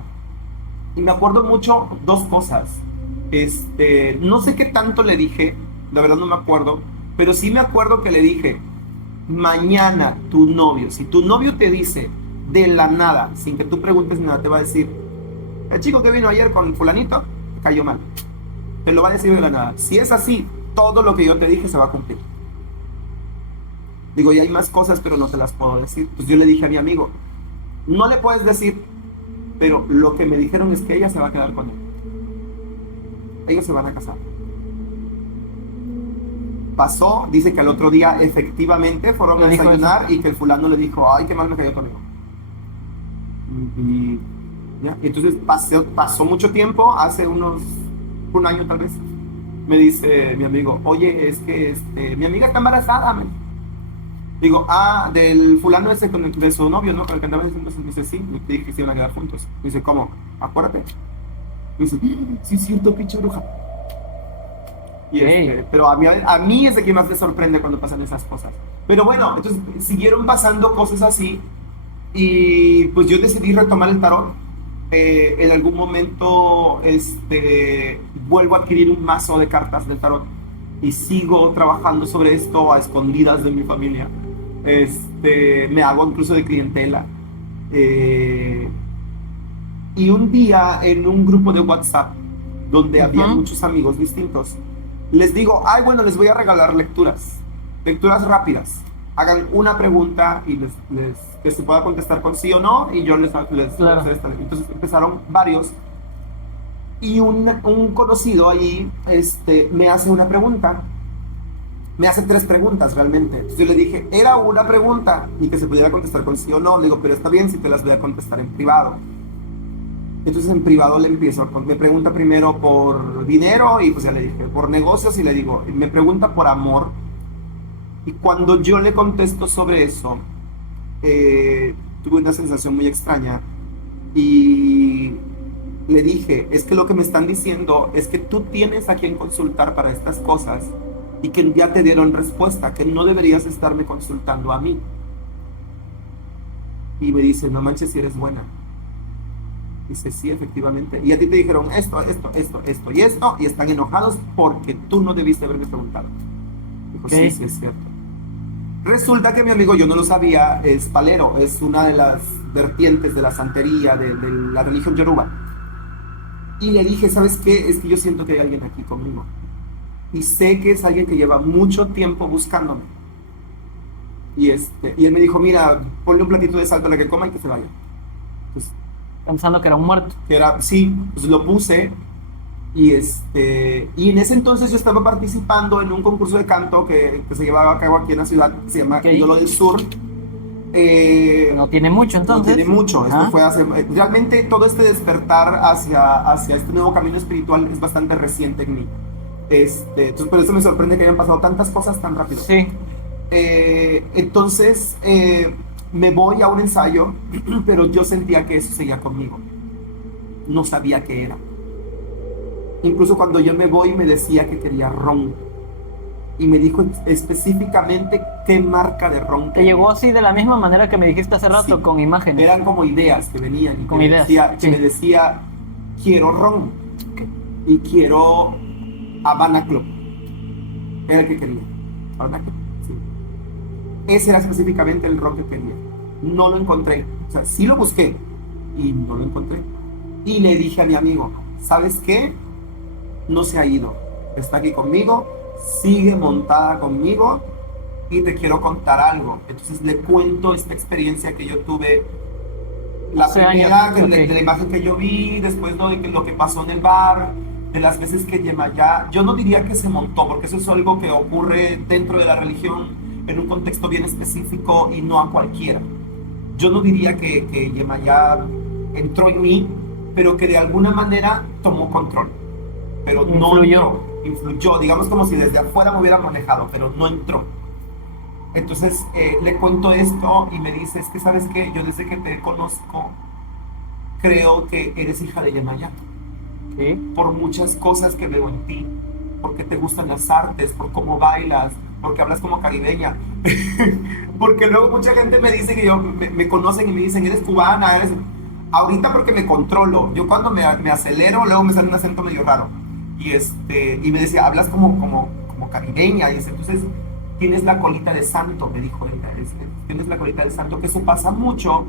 Y me acuerdo mucho dos cosas. No sé qué tanto le dije, la verdad no me acuerdo, pero sí me acuerdo que le dije, mañana tu novio, si tu novio te dice de la nada, sin que tú preguntes nada, te va a decir, el chico que vino ayer con fulanito, cayó mal. Te lo va a decir de la nada. Si es así, todo lo que yo te dije se va a cumplir. Digo, y hay más cosas, pero no te las puedo decir. Pues yo le dije a mi amigo, no le puedes decir, pero lo que me dijeron es que ella se va a quedar con él. Ellos se van a casar. Pasó, dice que al otro día efectivamente fueron a desayunar y que el fulano le dijo, ay, qué mal me cayó tu amigo. Y ya, entonces pasó mucho tiempo, hace un año tal vez, me dice mi amigo, oye, es que mi amiga está embarazada, man. Digo, del fulano ese de su novio, ¿no? Con el que andaba diciendo, me dice, sí, me dije que se iban a quedar juntos. Me dice, ¿cómo? Acuérdate. Me dice, sí, es cierto, pinche bruja. Y pero a mí es de que más me sorprende cuando pasan esas cosas. Pero bueno, entonces siguieron pasando cosas así y pues yo decidí retomar el tarot. En algún momento vuelvo a adquirir un mazo de cartas del tarot y sigo trabajando sobre esto a escondidas de mi familia. Me hago incluso de clientela. Y un día en un grupo de WhatsApp donde había muchos amigos distintos, les digo, bueno, les voy a regalar lecturas rápidas. Hagan una pregunta y que se pueda contestar con sí o no, y yo les claro. Entonces empezaron varios, y un conocido ahí me hace una pregunta, me hace 3 preguntas realmente. Entonces yo le dije, era una pregunta y que se pudiera contestar con sí o no. Le digo, pero está bien si te las voy a contestar en privado. Entonces en privado le empiezo, me pregunta primero por dinero y pues ya le dije, por negocios y le digo, me pregunta por amor. Y cuando yo le contesto sobre eso, tuve una sensación muy extraña y le dije, es que lo que me están diciendo es que tú tienes a quien consultar para estas cosas y que ya te dieron respuesta, que no deberías estarme consultando a mí. Y me dice, no manches si eres buena. Dice, sí, efectivamente. Y a ti te dijeron esto y esto, y están enojados porque tú no debiste haberme preguntado. Dijo, sí, sí, es cierto. Resulta que mi amigo, yo no lo sabía, es palero, es una de las vertientes de la santería, de la religión yoruba. Y le dije, ¿sabes qué? Es que yo siento que hay alguien aquí conmigo. Y sé que es alguien que lleva mucho tiempo buscándome. Y él me dijo, mira, ponle un platito de sal para que coma y que se vaya. Entonces, pensando que era un muerto. Sí, pues lo puse. Y en ese entonces yo estaba participando en un concurso de canto que se llevaba a cabo aquí en la ciudad, que se llama Ídolo del Sur. No tiene mucho entonces. No tiene mucho. Esto fue realmente todo este despertar hacia este nuevo camino espiritual es bastante reciente en mí. Entonces por eso me sorprende que hayan pasado tantas cosas tan rápido. Sí. Entonces me voy a un ensayo, pero yo sentía que eso seguía conmigo. No sabía qué era. Incluso cuando yo me voy me decía que quería ron. Y me dijo específicamente qué marca de ron. ¿Te llegó así de la misma manera que me dijiste hace rato, sí, con imágenes? Eran como ideas que venían. Y con que ideas. Me decía, quiero ron. Y quiero Habana Club. Era el que quería. Habana Club, sí. Ese era específicamente el ron que quería. No lo encontré. O sea, sí lo busqué. Y no lo encontré. Y le dije a mi amigo, ¿sabes qué? No se ha ido, está aquí conmigo, sigue montada conmigo y te quiero contar algo. Entonces le cuento esta experiencia que yo tuve, la primera, de la imagen que yo vi, después de lo que pasó en el bar, de las veces que Yemayá, yo no diría que se montó, porque eso es algo que ocurre dentro de la religión en un contexto bien específico y no a cualquiera. Yo no diría que Yemayá entró en mí, pero que de alguna manera tomó control. Pero no influyó, digamos como si desde afuera me hubiera manejado, pero no entró. Entonces le cuento esto y me dice, es que sabes qué, yo desde que te conozco creo que eres hija de Yemayá. ¿Sí? Por muchas cosas que veo en ti, porque te gustan las artes, por cómo bailas, porque hablas como caribeña. Porque luego mucha gente me dice que me conocen y me dicen, eres cubana, eres... Ahorita porque me controlo, yo cuando me acelero luego me sale un acento medio raro. Y me decía, hablas como caribeña, y dice, entonces tienes la colita de santo, me dijo ella, tienes la colita de santo, que eso pasa mucho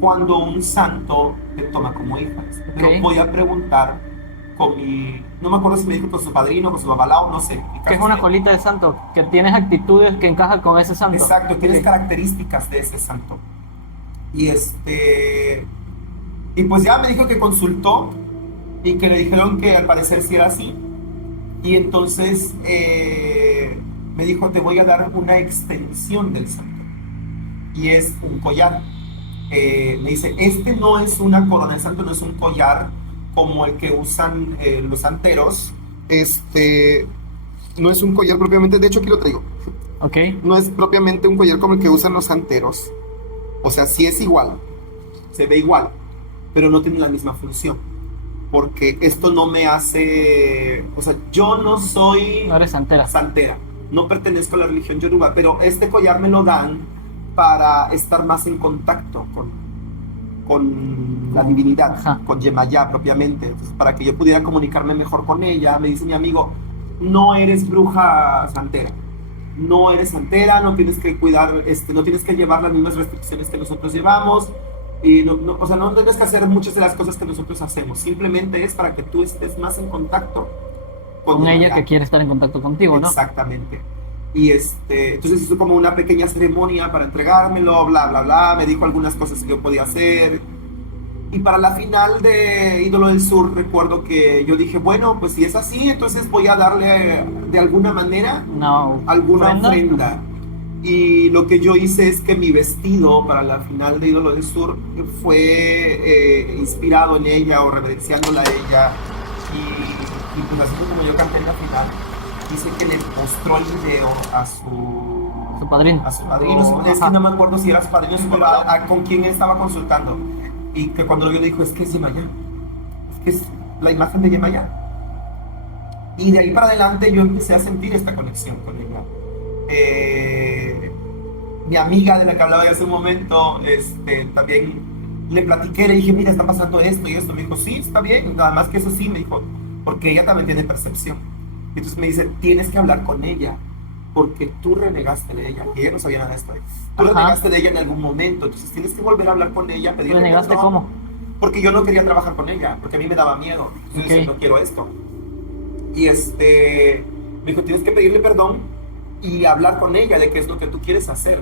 cuando un santo te toma como hija. Pero voy a preguntar con no me acuerdo si me dijo con su padrino, con su babalao, no sé. ¿Qué es una colita de santo? Que tienes actitudes que encajan con ese santo. Exacto, tienes características de ese santo. Y pues ya me dijo que consultó y que le dijeron que al parecer sí era así. Y entonces me dijo, te voy a dar una extensión del santo. Y es un collar. Me dice, no es una corona de santo, no es un collar como el que usan los santeros. No es un collar propiamente, de hecho aquí lo traigo. Okay. No es propiamente un collar como el que usan los santeros. O sea, sí es igual, se ve igual, pero no tiene la misma función. Porque esto no me hace... O sea, yo no soy... No eres santera. No pertenezco a la religión yoruba, pero este collar me lo dan para estar más en contacto con la divinidad, ajá, con Yemayá propiamente. Entonces, para que yo pudiera comunicarme mejor con ella, me dice mi amigo, no eres bruja santera. No eres santera, no tienes que cuidar, no tienes que llevar las mismas restricciones que nosotros llevamos. Y o sea, no tienes que hacer muchas de las cosas que nosotros hacemos, simplemente es para que tú estés más en contacto con ella, que quiere estar en contacto contigo, ¿no? Exactamente. Y entonces hizo como una pequeña ceremonia para entregármelo, bla, bla, bla, me dijo algunas cosas que yo podía hacer. Y para la final de Ídolo del Sur, recuerdo que yo dije, bueno, pues si es así, entonces voy a darle de alguna manera alguna ofrenda. Y lo que yo hice es que mi vestido para la final de Ídolo del Sur fue inspirado en ella o reverenciándola a ella. Y pues así fue como yo canté en la final. Dice que le mostró el video a Su padrino. a su padrino. Es que no me acuerdo si era su padrino o su papá, con quién estaba consultando. Y que cuando lo vio le dijo, es que es Yemayá. Es que es la imagen de Yemayá. Y de ahí para adelante yo empecé a sentir esta conexión con ella. Mi amiga de la que hablaba hace un momento, también le platiqué, le dije, mira, está pasando esto y esto. Me dijo, sí, está bien, nada más que eso sí, me dijo, porque ella también tiene percepción. Y entonces me dice, tienes que hablar con ella, porque tú renegaste de ella, que ella no sabía nada de esto. Tú renegaste de ella en algún momento, entonces tienes que volver a hablar con ella, pedirle ¿Renegaste perdón, cómo? porque yo no quería trabajar con ella, porque a mí me daba miedo. Entonces Okay. no quiero esto. Y me dijo, tienes que pedirle perdón y hablar con ella de qué es lo que tú quieres hacer,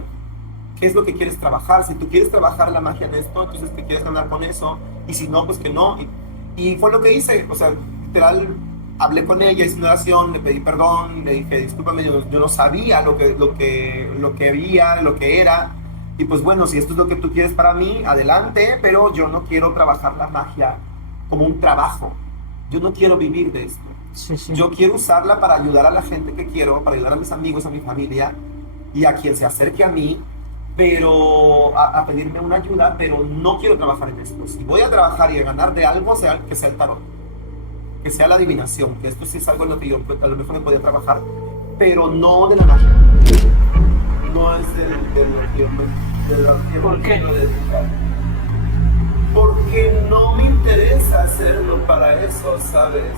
qué es lo que quieres trabajar. Si tú quieres trabajar la magia de esto, entonces te quieres ganar con eso, y si no, pues que no. Y fue lo que hice, o sea, literal, hablé con ella, hice una oración, le pedí perdón, le dije, discúlpame, yo no sabía lo que había, lo que era, y pues bueno, si esto es lo que tú quieres para mí, adelante, pero yo no quiero trabajar la magia como un trabajo, yo no quiero vivir de esto. Sí, sí. Yo quiero usarla para ayudar a la gente que quiero, para ayudar a mis amigos, a mi familia y a quien se acerque a mí, pero a pedirme una ayuda, pero no quiero trabajar en esto. Si voy a trabajar y a ganar de algo, que sea el tarot, que sea la adivinación, que esto sí es algo en lo que yo a lo mejor me podía trabajar, pero no de la magia. No es ¿Por qué? Porque no me interesa hacerlo para eso, ¿sabes?